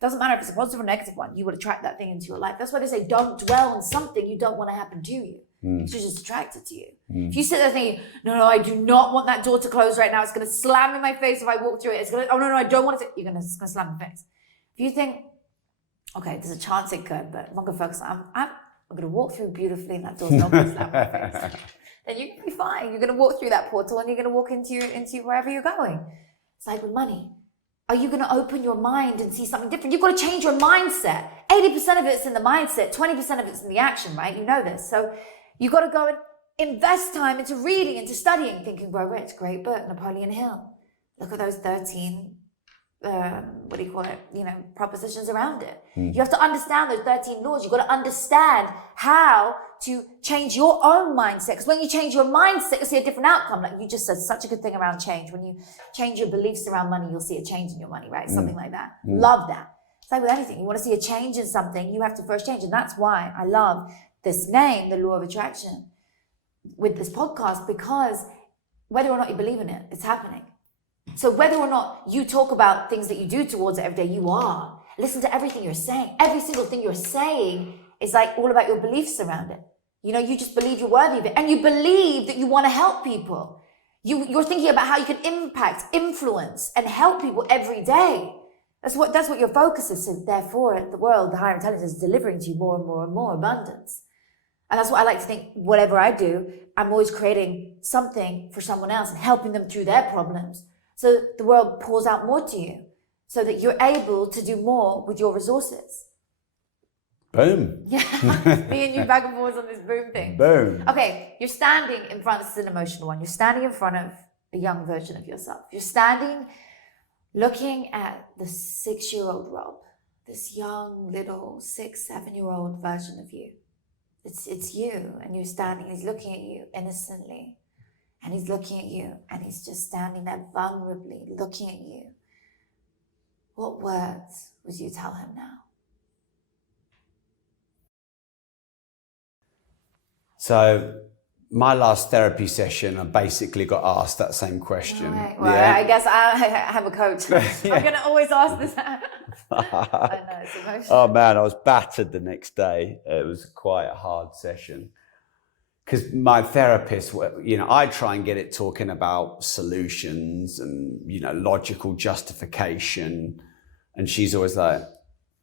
Doesn't matter if it's a positive or negative one, you will attract that thing into your life. That's why they say don't dwell on something you don't want to happen to you. You should just attract it to you. If you sit there thinking, no, I do not want that door to close right now. It's going to slam in my face if I walk through it. It's going to, oh, no, I don't want it to. It's going to slam in my face. If you think, okay, there's a chance it could, but I'm not going to focus. I'm going to walk through beautifully and that door's not going to slam in my face. Then you can be fine. You're going to walk through that portal and you're going to walk into wherever you're going. It's like with money. Are you going to open your mind and see something different? You've got to change your mindset. 80% of it's in the mindset. 20% of it's in the action, right? You know this. So you've got to go and invest time into reading, into studying, Think and Grow Rich. Great book, Napoleon Hill. Look at those 13, propositions around it. You have to understand those 13 laws. You've got to understand how to change your own mindset. Because when you change your mindset, you'll see a different outcome. Like you just said, such a good thing around change. When you change your beliefs around money, you'll see a change in your money, right? Something like that. Love that. It's like with anything. You want to see a change in something, you have to first change. And that's why I love this name, the law of attraction, with this podcast, because whether or not you believe in it, it's happening. So whether or not you talk about things that you do towards it every day, you are. Listen to everything you're saying. Every single thing you're saying is like all about your beliefs around it. You just believe you're worthy of it. And you believe that you want to help people. You're thinking about how you can impact, influence, and help people every day. That's what your focus is. So therefore, the world, the higher intelligence is delivering to you more and more and more abundance. And that's what I like to think. Whatever I do, I'm always creating something for someone else and helping them through their problems. So the world pours out more to you so that you're able to do more with your resources. Boom. Yeah, me and you back and forth on this boom thing. Boom. Okay, you're standing in front, this is an emotional one. You're standing in front of a young version of yourself. You're standing looking at the 6-year-old Rob, this young little 6-7-year-old version of you. It's you, and you're standing, he's looking at you innocently. And he's looking at you, and he's just standing there vulnerably looking at you. What words would you tell him now? So my last therapy session, I basically got asked that same question. Right. Well, I guess I have a coach. I'm going to always ask this. I know, it's emotional. Oh man, I was battered the next day. It was quite a hard session. Because my therapist, I try and get it talking about solutions and, logical justification. And she's always like,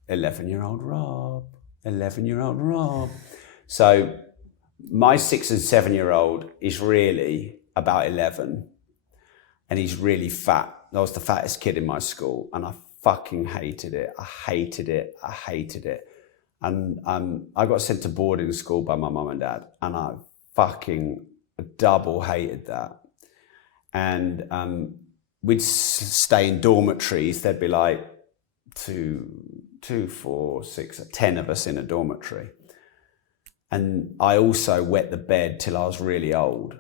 11-year-old Rob, 11-year-old Rob. So my 6 and 7-year-old is really about 11. And he's really fat. I was the fattest kid in my school. And I fucking hated it. I hated it. And I got sent to boarding school by my mum and dad. And I fucking double hated that. And we'd stay in dormitories. There'd be like 2, 4, 6, 10 of us in a dormitory. And I also wet the bed till I was really old.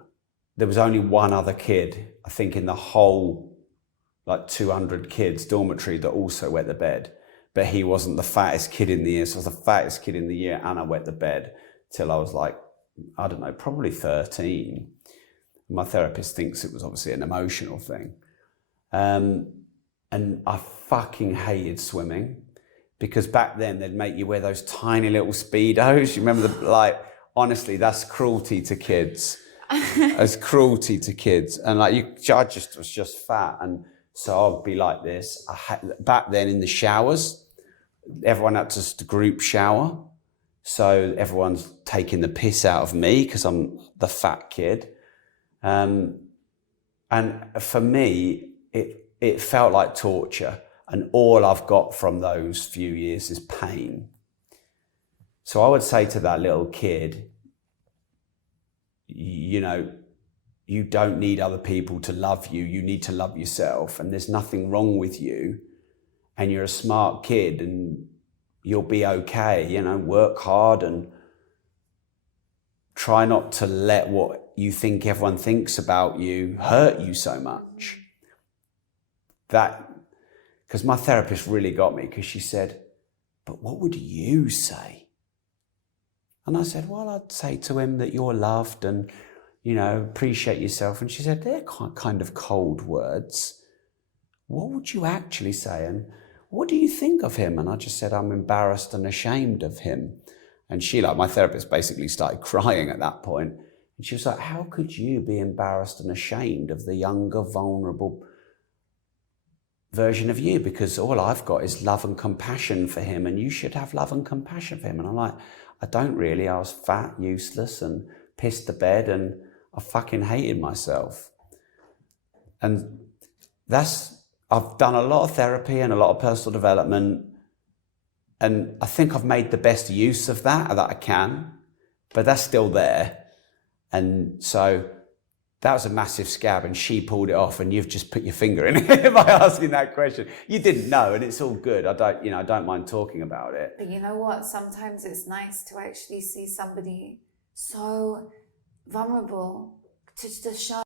There was only one other kid, I think, in the whole 200 kids dormitory that also wet the bed. But he wasn't the fattest kid in the year. So I was the fattest kid in the year, and I wet the bed till I was I don't know, probably 13. My therapist thinks it was obviously an emotional thing. And I fucking hated swimming, because back then they'd make you wear those tiny little Speedos. You remember honestly, that's cruelty to kids. It's cruelty to kids. And I just was just fat. And so I'd be like this. Back then in the showers, everyone had to group shower. So everyone's taking the piss out of me because I'm the fat kid. And for me, it felt like torture. And all I've got from those few years is pain. So I would say to that little kid, you don't need other people to love you. You need to love yourself. And there's nothing wrong with you. And you're a smart kid, and you'll be okay, work hard, and try not to let what you think everyone thinks about you hurt you so much. That, because my therapist really got me, because she said, but what would you say? And I said, well, I'd say to him that you're loved and, you know, appreciate yourself. And she said, they're kind of cold words. What would you actually say? And what do you think of him? And I just said, I'm embarrassed and ashamed of him. And she, like my therapist, basically started crying at that point. And she was like, how could you be embarrassed and ashamed of the younger, vulnerable version of you? Because all I've got is love and compassion for him, and you should have love and compassion for him. And I'm like, I don't really. I was fat, useless, and pissed to bed, and I fucking hated myself. And I've done a lot of therapy and a lot of personal development, and I think I've made the best use of that I can, but that's still there. And so that was a massive scab, and she pulled it off, and you've just put your finger in it by asking that question. You didn't know, and it's all good. I don't mind talking about it. But you know what? Sometimes it's nice to actually see somebody so vulnerable to show.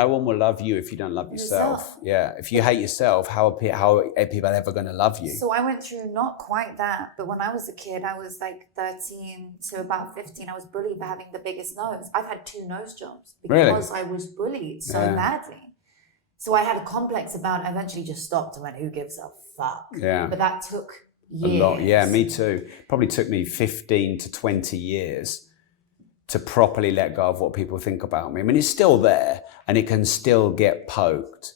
No one will love you if you don't love yourself. Yeah. If you hate yourself, how are people ever going to love you? So I went through not quite that, but when I was a kid, I was like 13 to about 15. I was bullied for having the biggest nose. I've had 2 nose jobs because I was bullied so badly. So I had a complex about it. I eventually just stopped and went, who gives a fuck? Yeah. But that took years. A lot. Yeah, me too. Probably took me 15 to 20 years to properly let go of what people think about me. I mean, it's still there and it can still get poked.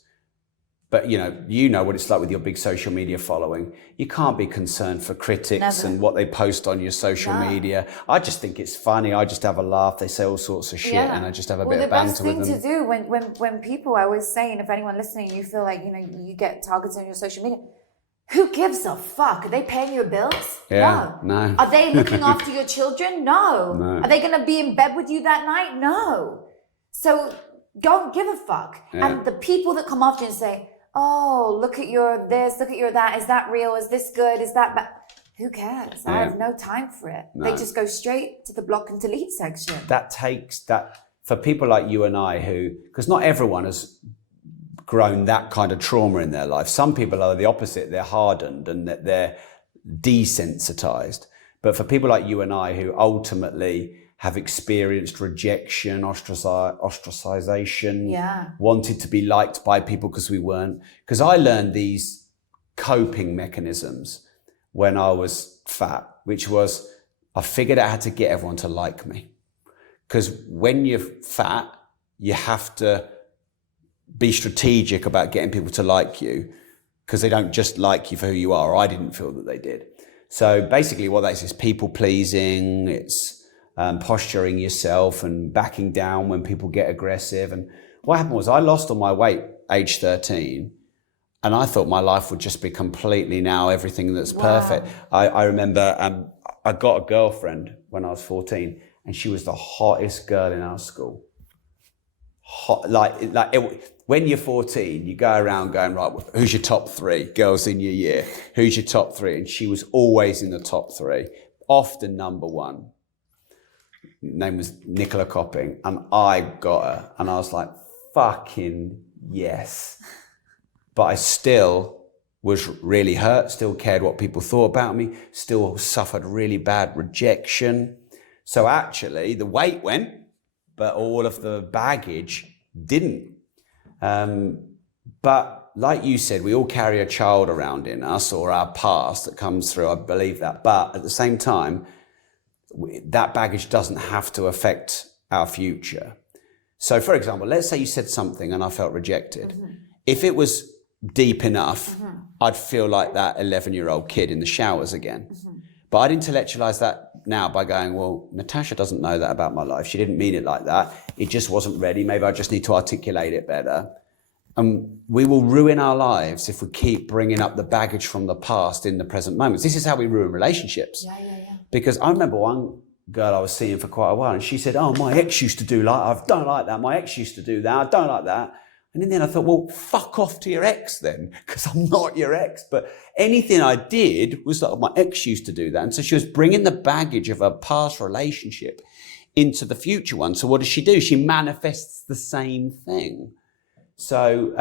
But you know what it's like with your big social media following. You can't be concerned for critics and what they post on your social media. I just think it's funny. I just have a laugh. They say all sorts of shit and I just have a bit of banter with them. The best thing to do when people, I always say, and if anyone listening, you feel like, you get targets on your social media, who gives a fuck? Are they paying your bills? Yeah, no. Are they looking after your children? No. Are they going to be in bed with you that night? No. So don't give a fuck. Yeah. And the people that come after you and say, oh, look at your this, look at your that. Is that real? Is this good? Is that bad? Who cares? Yeah. I have no time for it. No. They just go straight to the block and delete section. That takes that for people like you and I because not everyone has grown that kind of trauma in their life. Some people are the opposite. They're hardened and that they're desensitized. But for people like you and I who ultimately have experienced rejection, ostracization, wanted to be liked by people because we weren't. Because I learned these coping mechanisms when I was fat, which was I figured out how to get everyone to like me. Because when you're fat, you have to be strategic about getting people to like you because they don't just like you for who you are. I didn't feel that they did. So basically what that is people pleasing, it's posturing yourself and backing down when people get aggressive. And what happened was I lost all my weight age 13 and I thought my life would just be completely now everything that's perfect. I remember I got a girlfriend when I was 14 and she was the hottest girl in our school. Hot, when you're 14, you go around going, right, who's your top 3 girls in your year? Who's your top 3? And she was always in the top 3, often number 1. Name was Nicola Copping. And I got her and I was like, fucking yes. But I still was really hurt, still cared what people thought about me, still suffered really bad rejection. So actually the weight went, but all of the baggage didn't. But like you said, we all carry a child around in us or our past that comes through. I believe that. But at the same time, that baggage doesn't have to affect our future. So for example, let's say you said something and I felt rejected. Mm-hmm. If it was deep enough, I'd feel like that 11-year-old kid in the showers again. Mm-hmm. But I'd intellectualize that now by going, well, Natasha doesn't know that about my life. She didn't mean it like that. It just wasn't ready. Maybe I just need to articulate it better. We will ruin our lives if we keep bringing up the baggage from the past in the present moments. This is how we ruin relationships. Yeah. Because I remember one girl I was seeing for quite a while, and she said, "Oh, my ex used to do I don't like that. My ex used to do that. I don't like that." And in the end, I thought, well, fuck off to your ex then, because I'm not your ex. But anything I did was like, my ex used to do that. And so she was bringing the baggage of her past relationship into the future one. So what does she do? She manifests the same thing. So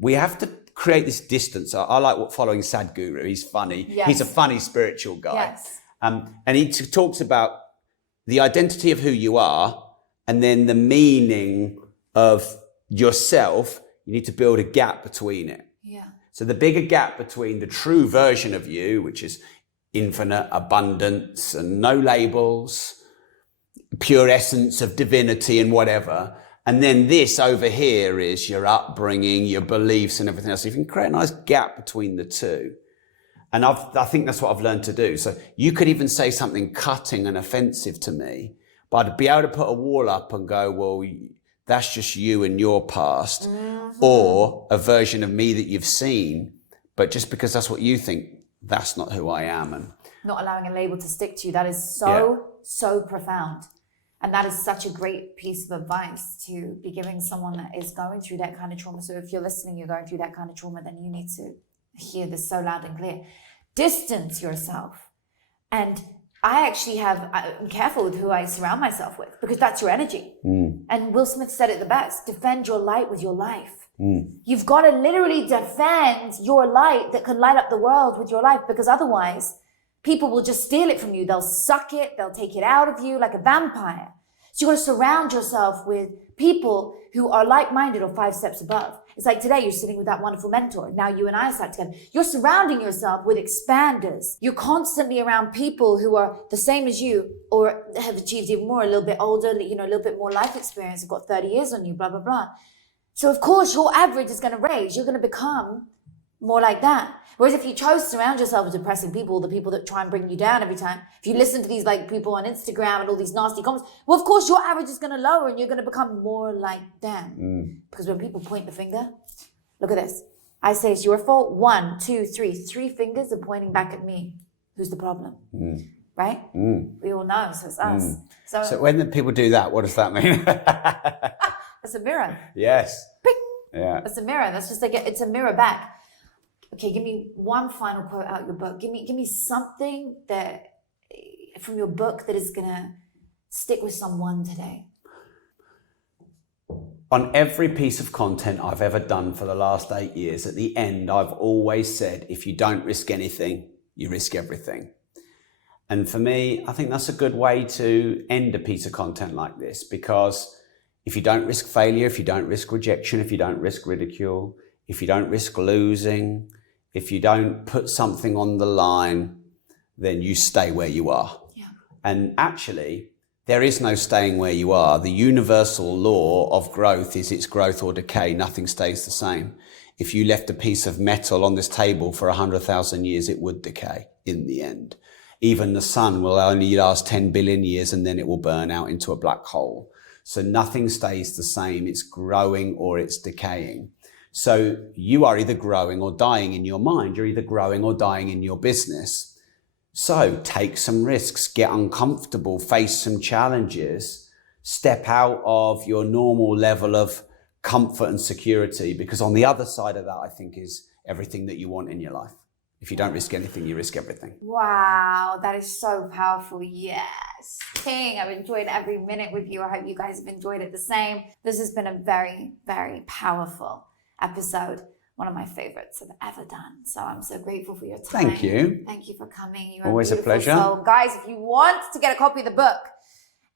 we have to create this distance. I like following Sadhguru. He's funny. Yes. He's a funny spiritual guy. Yes. And he talks about the identity of who you are and then the meaning of yourself. You need to build a gap between it. Yeah. So the bigger gap between the true version of you, which is infinite abundance and no labels, pure essence of divinity and whatever. And then this over here is your upbringing, your beliefs and everything else. So you can create a nice gap between the two. And I think that's what I've learned to do. So you could even say something cutting and offensive to me, but I'd be able to put a wall up and go, well, that's just you and your past, or a version of me that you've seen. But just because that's what you think, that's not who I am. And not allowing a label to stick to you. That is so profound. And that is such a great piece of advice to be giving someone that is going through that kind of trauma. So if you're listening, you're going through that kind of trauma, then you need to hear this so loud and clear. Distance yourself. And I'm careful with who I surround myself with, because that's your energy. And Will Smith said it the best: defend your light with your life. You've got to literally defend your light that can light up the world with your life, because otherwise people will just steal it from you. They'll suck it. They'll take it out of you like a vampire. So you got to surround yourself with people who are like-minded or 5 steps above. It's like today you're sitting with that wonderful mentor. Now you and I sat together. You're surrounding yourself with expanders. You're constantly around people who are the same as you or have achieved even more, a little bit older, a little bit more life experience, have got 30 years on you, blah, blah, blah. So of course your average is going to raise. You're going to become more like that. Whereas if you chose to surround yourself with depressing people, the people that try and bring you down every time, if you listen to these like people on Instagram and all these nasty comments, well, of course your average is going to lower and you're going to become more like them. Because when people point the finger, look at this. I say it's your fault. 1, 2, 3. 3 fingers are pointing back at me. Who's the problem? Right? We all know. So it's us. So when the people do that, what does that mean? It's a mirror. Yes. Pick. Yeah. It's a mirror. That's just like it's a mirror back. Okay, give me one final quote out of your book. Give me something that from your book that is gonna stick with someone today. On every piece of content I've ever done for the last 8 years, at the end, I've always said, if you don't risk anything, you risk everything. And for me, I think that's a good way to end a piece of content like this, because if you don't risk failure, if you don't risk rejection, if you don't risk ridicule, if you don't risk losing, if you don't put something on the line, then you stay where you are. Yeah. And actually, there is no staying where you are. The universal law of growth is it's growth or decay. Nothing stays the same. If you left a piece of metal on this table for 100,000 years, it would decay in the end. Even the sun will only last 10 billion years and then it will burn out into a black hole. So nothing stays the same. It's growing or it's decaying. So you are either growing or dying in your mind. You're either growing or dying in your business. So take some risks, get uncomfortable, face some challenges, step out of your normal level of comfort and security, because on the other side of that, I think, is everything that you want in your life. If you don't risk anything, you risk everything. Wow, that is so powerful. Yes. King, I've enjoyed every minute with you. I hope you guys have enjoyed it the same. This has been a very, very powerful episode. One of my favorites I've ever done. So I'm so grateful for your time. Thank you. Thank you for coming. You're always a pleasure. Soul. Guys, if you want to get a copy of the book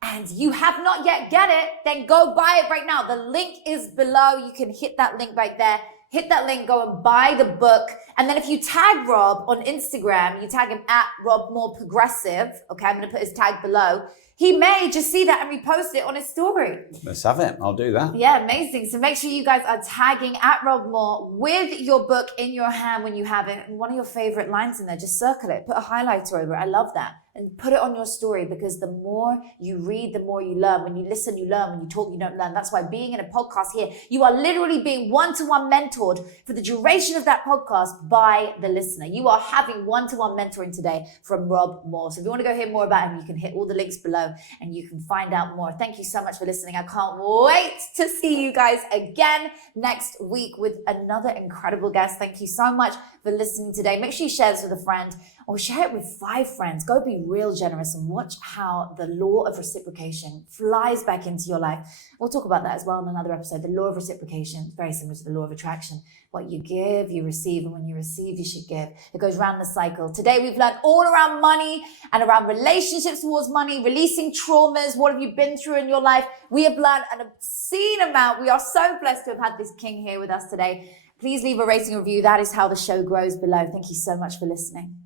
and you have not yet get it, then go buy it right now. The link is below. You can hit that link right there. Hit that link, go and buy the book. And then if you tag Rob on Instagram, you tag him at Rob More Progressive. Okay, I'm going to put his tag below. He may just see that and repost it on his story. Let's have it. I'll do that. Yeah, amazing. So make sure you guys are tagging at Rob Moore with your book in your hand when you have it. And one of your favorite lines in there, just circle it. Put a highlighter over it. I love that. and put it on your story, because the more you read, the more you learn. When you listen, you learn. When you talk, you don't learn. That's why being in a podcast here, you are literally being one-to-one mentored for the duration of that podcast by the listener. You are having one-to-one mentoring today from Rob Moore. So if you want to go hear more about him, you can hit all the links below and you can find out more. Thank you so much for listening. I can't wait to see you guys again next week with another incredible guest. Thank you so much for listening today. Make sure you share this with a friend, or share it with 5 friends. Go be real generous and watch how the law of reciprocation flies back into your life. We'll talk about that as well in another episode. The law of reciprocation, very similar to the law of attraction. What you give, you receive, and when you receive, you should give. It goes round the cycle. Today, we've learned all around money and around relationships towards money, releasing traumas. What have you been through in your life? We have learned an obscene amount. We are so blessed to have had this king here with us today. Please leave a rating review. That is how the show grows below. Thank you so much for listening.